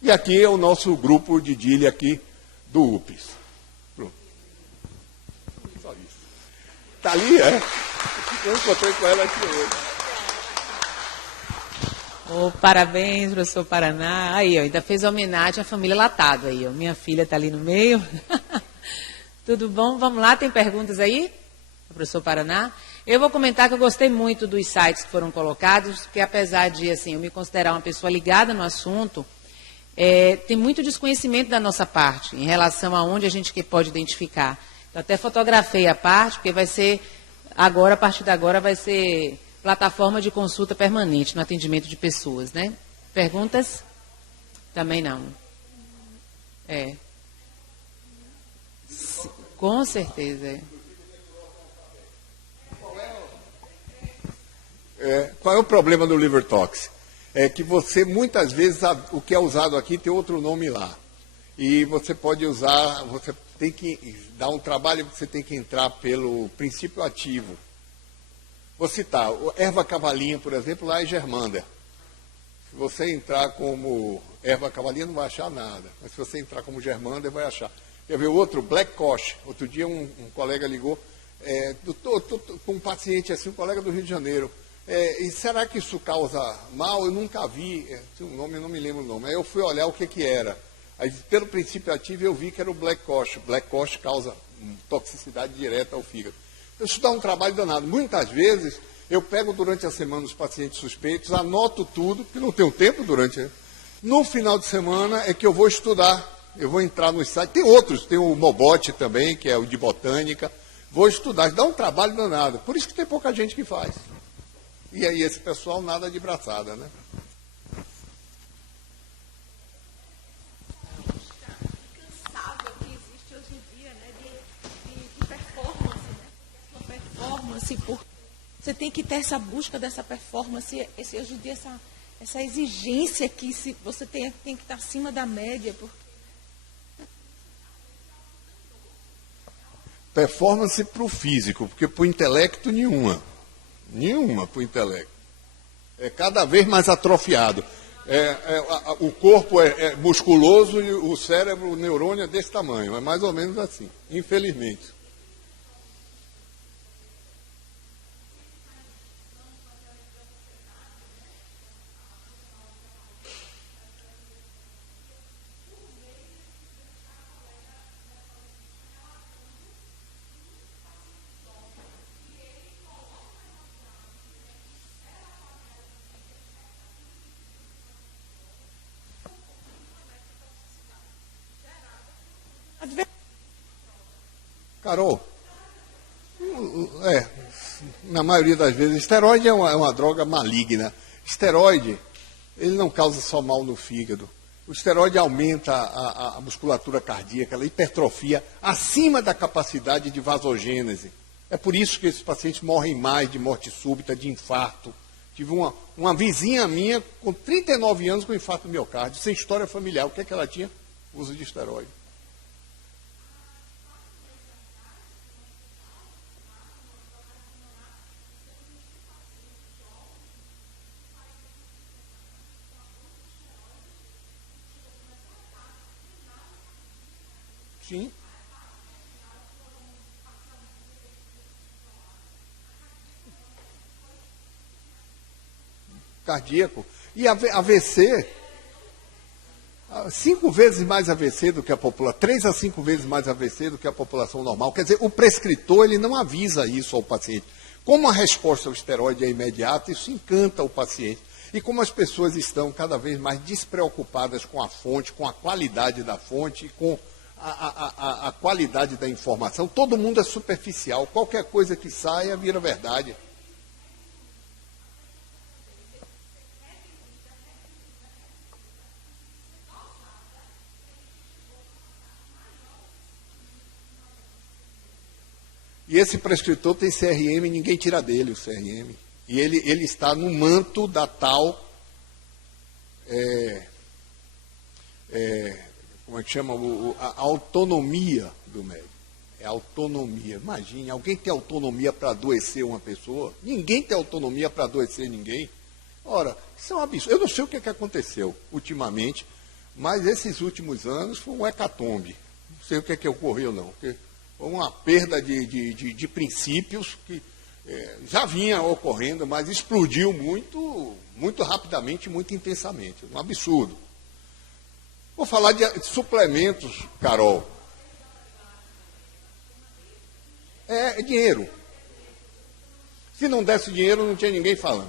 E aqui é o nosso grupo de DILE aqui do UPES. Pronto. Só isso. Está ali, é? Eu encontrei com ela aqui hoje. Parabéns, professor Paraná. Aí, ó, ainda fez homenagem à família Latado aí, ó. Minha filha está ali no meio. Tudo bom? Vamos lá, tem perguntas aí? Professor Paraná? Eu vou comentar que eu gostei muito dos sites que foram colocados, porque apesar de assim, eu me considerar uma pessoa ligada no assunto, tem muito desconhecimento da nossa parte em relação a onde a gente pode identificar. Eu até fotografei a parte, porque vai ser, agora, a partir de agora, vai ser plataforma de consulta permanente no atendimento de pessoas, né? Perguntas? Também não. Com certeza, Qual é o problema do liver tox? É que você, muitas vezes, o que é usado aqui tem outro nome lá. E você pode usar, você tem que dar um trabalho que você tem que entrar pelo princípio ativo. Vou citar, erva cavalinha, por exemplo, lá é germander. Se você entrar como erva cavalinha, não vai achar nada. Mas se você entrar como germander, vai achar. Quer ver o outro? Black coche. Outro dia um colega ligou, tô com um paciente assim, um colega do Rio de Janeiro. E será que isso causa mal? Eu nunca vi. Tinha um nome, eu não me lembro o nome. Aí eu fui olhar o que era. Aí, pelo princípio ativo, eu vi que era o black coche. Black coche causa toxicidade direta ao fígado. Isso dá um trabalho danado. Muitas vezes, eu pego durante a semana os pacientes suspeitos, anoto tudo, porque não tenho tempo durante. No final de semana é que eu vou estudar. Eu vou entrar no site. Tem outros, tem o Mobot também, que é o de botânica. Vou estudar. Dá um trabalho danado. Por isso que tem pouca gente que faz. E aí esse pessoal nada de braçada, né? Incansável que existe hoje em dia, né? De performance, né? Uma performance você tem que ter essa busca dessa performance, hoje em dia essa exigência que você tem que estar acima da média. Performance para o físico, porque para o intelecto nenhuma. Nenhuma para o intelecto. É cada vez mais atrofiado. O corpo é musculoso e o cérebro, o neurônio é desse tamanho. É mais ou menos assim, infelizmente. Carol, na maioria das vezes, esteroide é uma droga maligna. Esteroide, ele não causa só mal no fígado. O esteroide aumenta a musculatura cardíaca, ela hipertrofia acima da capacidade de vasogênese. É por isso que esses pacientes morrem mais de morte súbita, de infarto. Tive uma vizinha minha com 39 anos com infarto do miocárdio, sem história familiar. O que é que ela tinha? Uso de esteroide. Sim. Cardíaco. E AVC, 5 vezes mais AVC do que a população, 3 a 5 vezes mais AVC do que a população normal. Quer dizer, o prescritor ele não avisa isso ao paciente. Como a resposta ao esteroide é imediata, isso encanta o paciente. E como as pessoas estão cada vez mais despreocupadas com a fonte, com a qualidade da fonte, com a qualidade da informação, todo mundo é superficial. Qualquer coisa que saia vira verdade. E esse prescritor tem CRM, ninguém tira dele o CRM. E ele está no manto da tal, como é que chama? A autonomia do médico. É autonomia. Imagine, alguém tem autonomia para adoecer uma pessoa? Ninguém tem autonomia para adoecer ninguém. Ora, isso é um absurdo. Eu não sei o que aconteceu ultimamente, mas esses últimos anos foi um hecatombe. Não sei o que ocorreu, não. Porque foi uma perda de princípios que já vinha ocorrendo, mas explodiu muito rapidamente, muito intensamente. Um absurdo. Vou falar de suplementos, Carol. É dinheiro. Se não desse dinheiro, não tinha ninguém falando.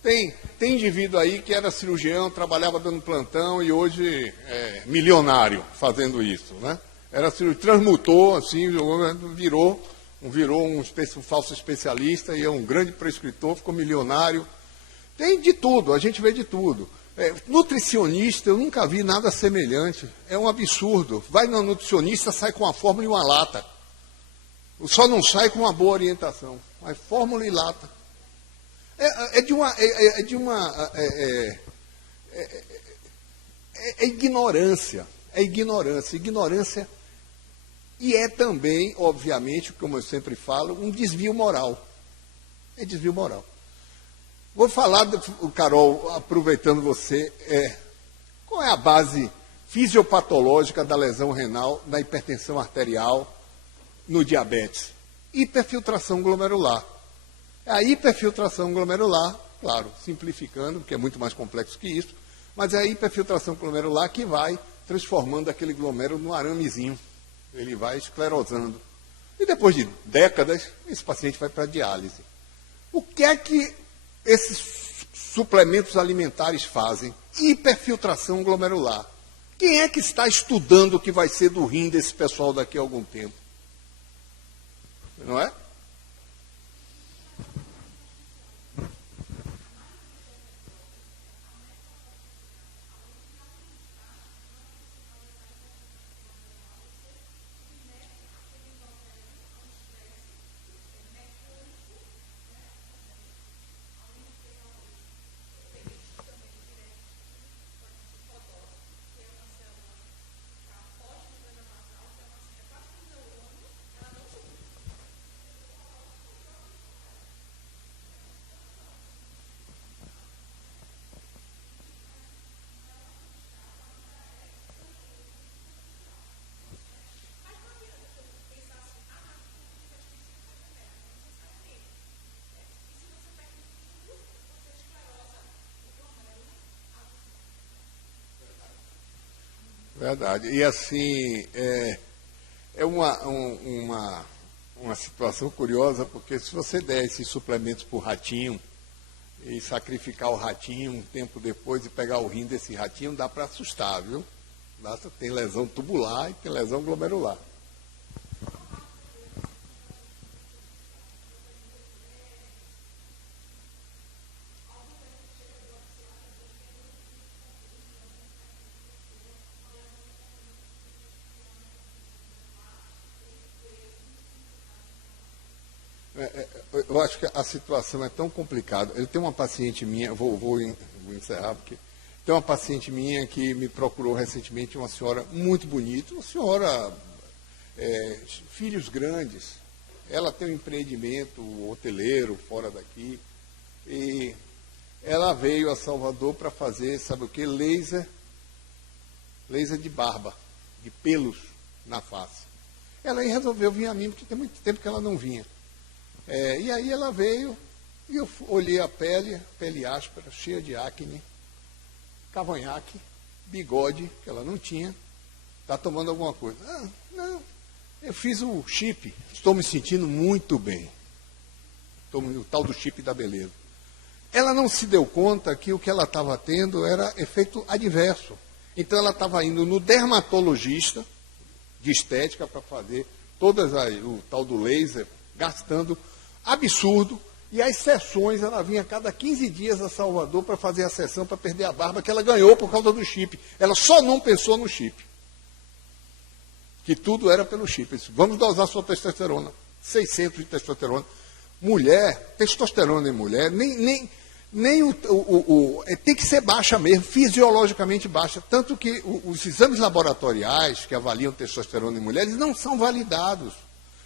Tem indivíduo aí que era cirurgião, trabalhava dando plantão e hoje é milionário fazendo isso, né? Era cirurgião, transmutou, assim, virou um falso especialista e é um grande prescritor, ficou milionário. Tem de tudo, a gente vê de tudo. Nutricionista, eu nunca vi nada semelhante. É um absurdo. Vai no nutricionista, sai com uma fórmula e uma lata. Só não sai com uma boa orientação. Mas fórmula e lata. É ignorância. É ignorância. Ignorância. E é também, obviamente, como eu sempre falo, um desvio moral. É desvio moral. Vou falar, Carol, aproveitando você, qual é a base fisiopatológica da lesão renal, da hipertensão arterial, no diabetes? Hiperfiltração glomerular. A hiperfiltração glomerular, claro, simplificando, porque é muito mais complexo que isso, mas é a hiperfiltração glomerular que vai transformando aquele glomérulo num aramezinho. Ele vai esclerosando. E depois de décadas, esse paciente vai para a diálise. O que é que esses suplementos alimentares fazem? Hiperfiltração glomerular. Quem é que está estudando o que vai ser do rim desse pessoal daqui a algum tempo? Não é? Verdade. E assim, é uma situação curiosa, porque se você der esses suplementos para o ratinho e sacrificar o ratinho um tempo depois e pegar o rim desse ratinho, dá para assustar, viu? Tem lesão tubular e tem lesão glomerular. Eu acho que a situação é tão complicada. Eu tenho uma paciente minha, vou encerrar, porque tem uma paciente minha que me procurou recentemente, uma senhora muito bonita, uma senhora, filhos grandes. Ela tem um empreendimento hoteleiro fora daqui, e ela veio a Salvador para fazer, sabe o quê? Laser de barba, de pelos na face. Ela aí resolveu vir a mim, porque tem muito tempo que ela não vinha. E aí ela veio, e eu olhei a pele áspera, cheia de acne, cavanhaque, bigode, que ela não tinha. Está tomando alguma coisa? Ah, não, eu fiz o chip, estou me sentindo muito bem. O tal do chip da beleza. Ela não se deu conta que o que ela estava tendo era efeito adverso. Então ela estava indo no dermatologista de estética para fazer o tal do laser, gastando absurdo, e as sessões, ela vinha a cada 15 dias a Salvador para fazer a sessão, para perder a barba, que ela ganhou por causa do chip. Ela só não pensou no chip. Que tudo era pelo chip. Disse, vamos dosar sua testosterona. 600 de testosterona. Mulher, testosterona em mulher, nem tem que ser baixa mesmo, fisiologicamente baixa. Tanto que os exames laboratoriais que avaliam testosterona em mulheres não são validados.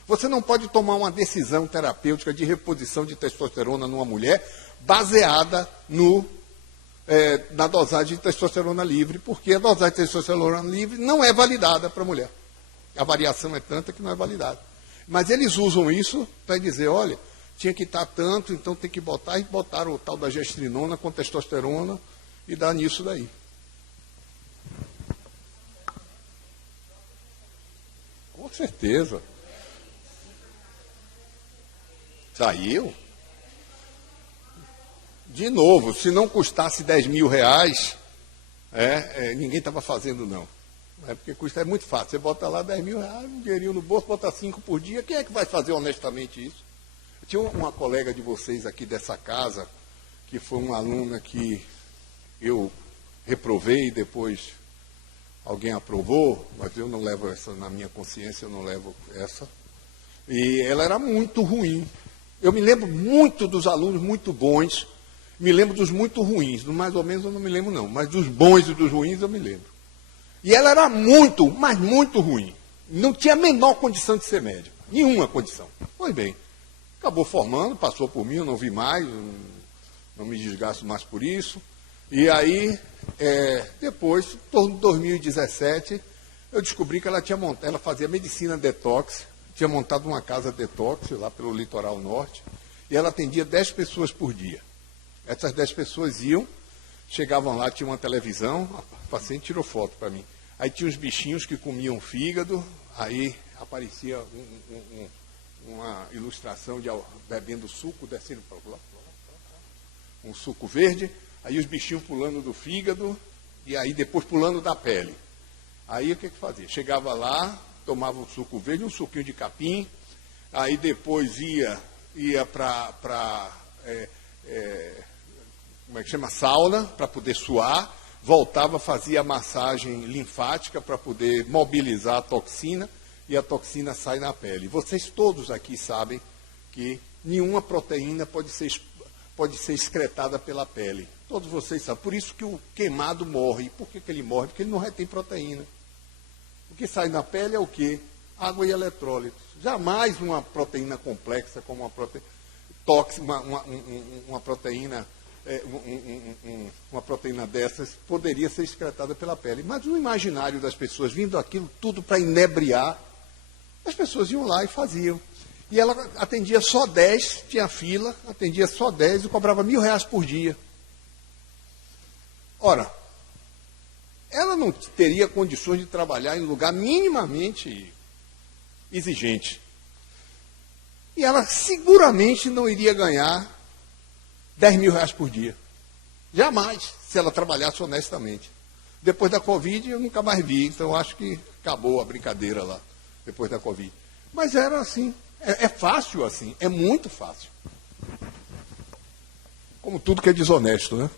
Você não pode tomar uma decisão terapêutica de reposição de testosterona numa mulher baseada na dosagem de testosterona livre, porque a dosagem de testosterona livre não é validada para a mulher. A variação é tanta que não é validada. Mas eles usam isso para dizer, olha, tinha que estar tanto, então tem que botar, e botaram o tal da gestrinona com testosterona e dá nisso daí. Com certeza. Saiu? De novo, se não custasse 10 mil reais, ninguém estava fazendo, não. Porque custa, é muito fácil. Você bota lá 10 mil reais, um dinheirinho no bolso, bota 5 por dia. Quem é que vai fazer honestamente isso? Tinha uma colega de vocês aqui dessa casa, que foi uma aluna que eu reprovei e depois alguém aprovou, mas eu não levo essa na minha consciência, eu não levo essa. E ela era muito ruim. Eu me lembro muito dos alunos muito bons, me lembro dos muito ruins, do mais ou menos eu não me lembro não, mas dos bons e dos ruins eu me lembro. E ela era muito, mas muito ruim. Não tinha a menor condição de ser médica, nenhuma condição. Pois bem, acabou formando, passou por mim, eu não vi mais, não me desgasto mais por isso. E aí, depois, em torno de 2017, eu descobri que ela tinha montado, ela fazia medicina detox, tinha montado uma casa detox lá pelo litoral norte, e ela atendia 10 pessoas por dia. Essas 10 pessoas iam, chegavam lá, tinha uma televisão, a paciente tirou foto para mim. Aí tinha os bichinhos que comiam fígado, aí aparecia uma ilustração de bebendo suco, descendo para lá, um suco verde, aí os bichinhos pulando do fígado, e aí depois pulando da pele. Aí o que fazia? Chegava lá, tomava um suco verde, um suquinho de capim, aí depois ia para, como é que chama? Sauna, para poder suar, voltava, fazia massagem linfática para poder mobilizar a toxina, e a toxina sai na pele. Vocês todos aqui sabem que nenhuma proteína pode ser excretada pela pele. Todos vocês sabem. Por isso que o queimado morre. Por que ele morre? Porque ele não retém proteína. O que sai na pele é o quê? Água e eletrólitos. Jamais uma proteína complexa como uma proteína tóxica, uma proteína, uma proteína dessas poderia ser excretada pela pele. Mas no imaginário das pessoas, vindo aquilo tudo para inebriar, as pessoas iam lá e faziam. E ela atendia só 10, tinha fila, atendia só 10 e cobrava R$1.000 por dia. Ora, ela não teria condições de trabalhar em lugar minimamente exigente. E ela seguramente não iria ganhar R$10.000 por dia. Jamais, se ela trabalhasse honestamente. Depois da Covid, eu nunca mais vi, então acho que acabou a brincadeira lá, depois da Covid. Mas era assim, é fácil assim, é muito fácil. Como tudo que é desonesto, né?